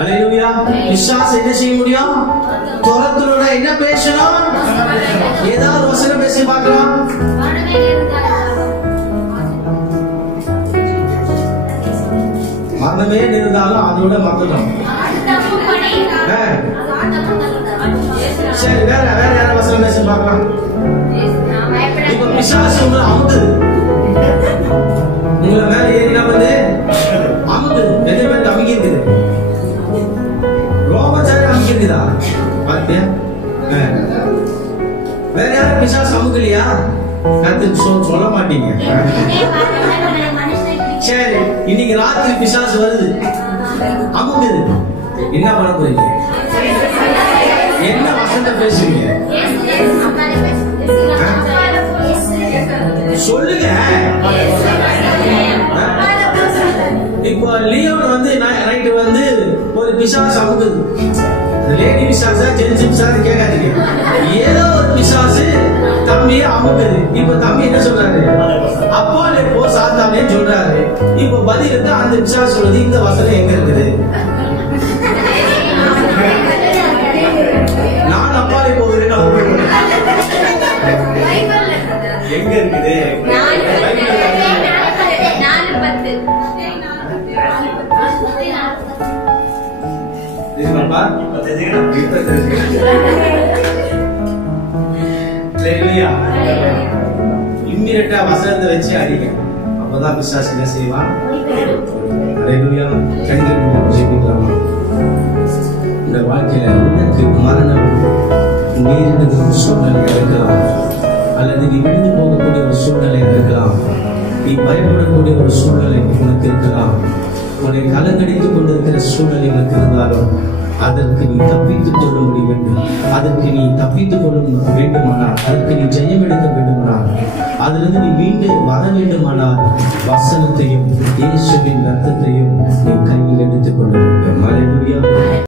அல்லேலூயா. பிசாசை என்ன செய்ய முடியும்? துரத்தணும்னா என்ன பேசணும்? ஏதாவது வசனம் பேசி பார்க்கலாம். மரணமே இருந்தாலும் அதோட மறந்துட்டோம். சரி, வேற யாரும் வசனம் பேசி பார்க்கலாம். இப்ப பிசாசு உங்களை அமுக்குது. உங்களை மேல ஏறினா வந்து அமுக்குது. எத்தனை பேருக்கு அமுக்கி இருக்குது? ரோமச்சாரி அமுக்கி இருக்குதா? பாத்தியா? வேற யாரும் பிசாசு அமுக்கலையா? கருத்து சொல்ல மாட்டீங்க. சரி, இன்னைக்கு ராத்திரி பிசாசு வருது, அமுக்குது. என்ன பண்ண போறீங்க? என்ன வசனத்தை பேசுவீங்க? சொல்லுங்க. இப்போ லியோன் வந்து நைட்டு வந்து ஒரு பிசாசு அமுக்குது. லேடி பிசாசா ஜென்ஸ் பிசாசு கேட்காதீங்க. ஏதோ ஒரு பிசாசு தம்பியை அமுக்குது. இப்ப தம்பி என்ன சொல்றாரு? அப்பாலே போ சாத்தானே சொல்றாரு. இப்ப பதிலுக்கு அந்த பிசாசு சொல்றது இந்த வசனம் எங்க இருக்குது? நான் அப்பாலே போகிறேன். எங்க இருக்குது? இம்மிடியட்டா வசனத்தை வச்சு அடிங்க. அப்பதான் பிசாசு என்ன செய்வான்? இந்த வாழ்க்கையில உனக்கு மரணம் மீறினது ஒரு சூழ்நிலை இருக்கலாம், அல்லது நீ விழுந்து போகக்கூடிய ஒரு சூழ்நிலை இருக்கலாம், நீ பயப்படக்கூடிய ஒரு சூழ்நிலை உனக்கு இருக்கலாம், உன்னை கலங்கடித்துக் கொண்டிருக்கிற சூழ்நிலை உனக்கு இருந்தாலும் அதற்கு நீ தப்பித்துக் கொள்ள வேண்டும். அதற்கு நீ தப்பித்துக் கொள்ள வேண்டுமானால், அதற்கு நீ ஜெயம் எடுக்க வேண்டுமானால், அதிலிருந்து நீ மீண்டு வர வேண்டுமானால் வசனத்தையும் இயேசுவின் ரத்தத்தையும் நீ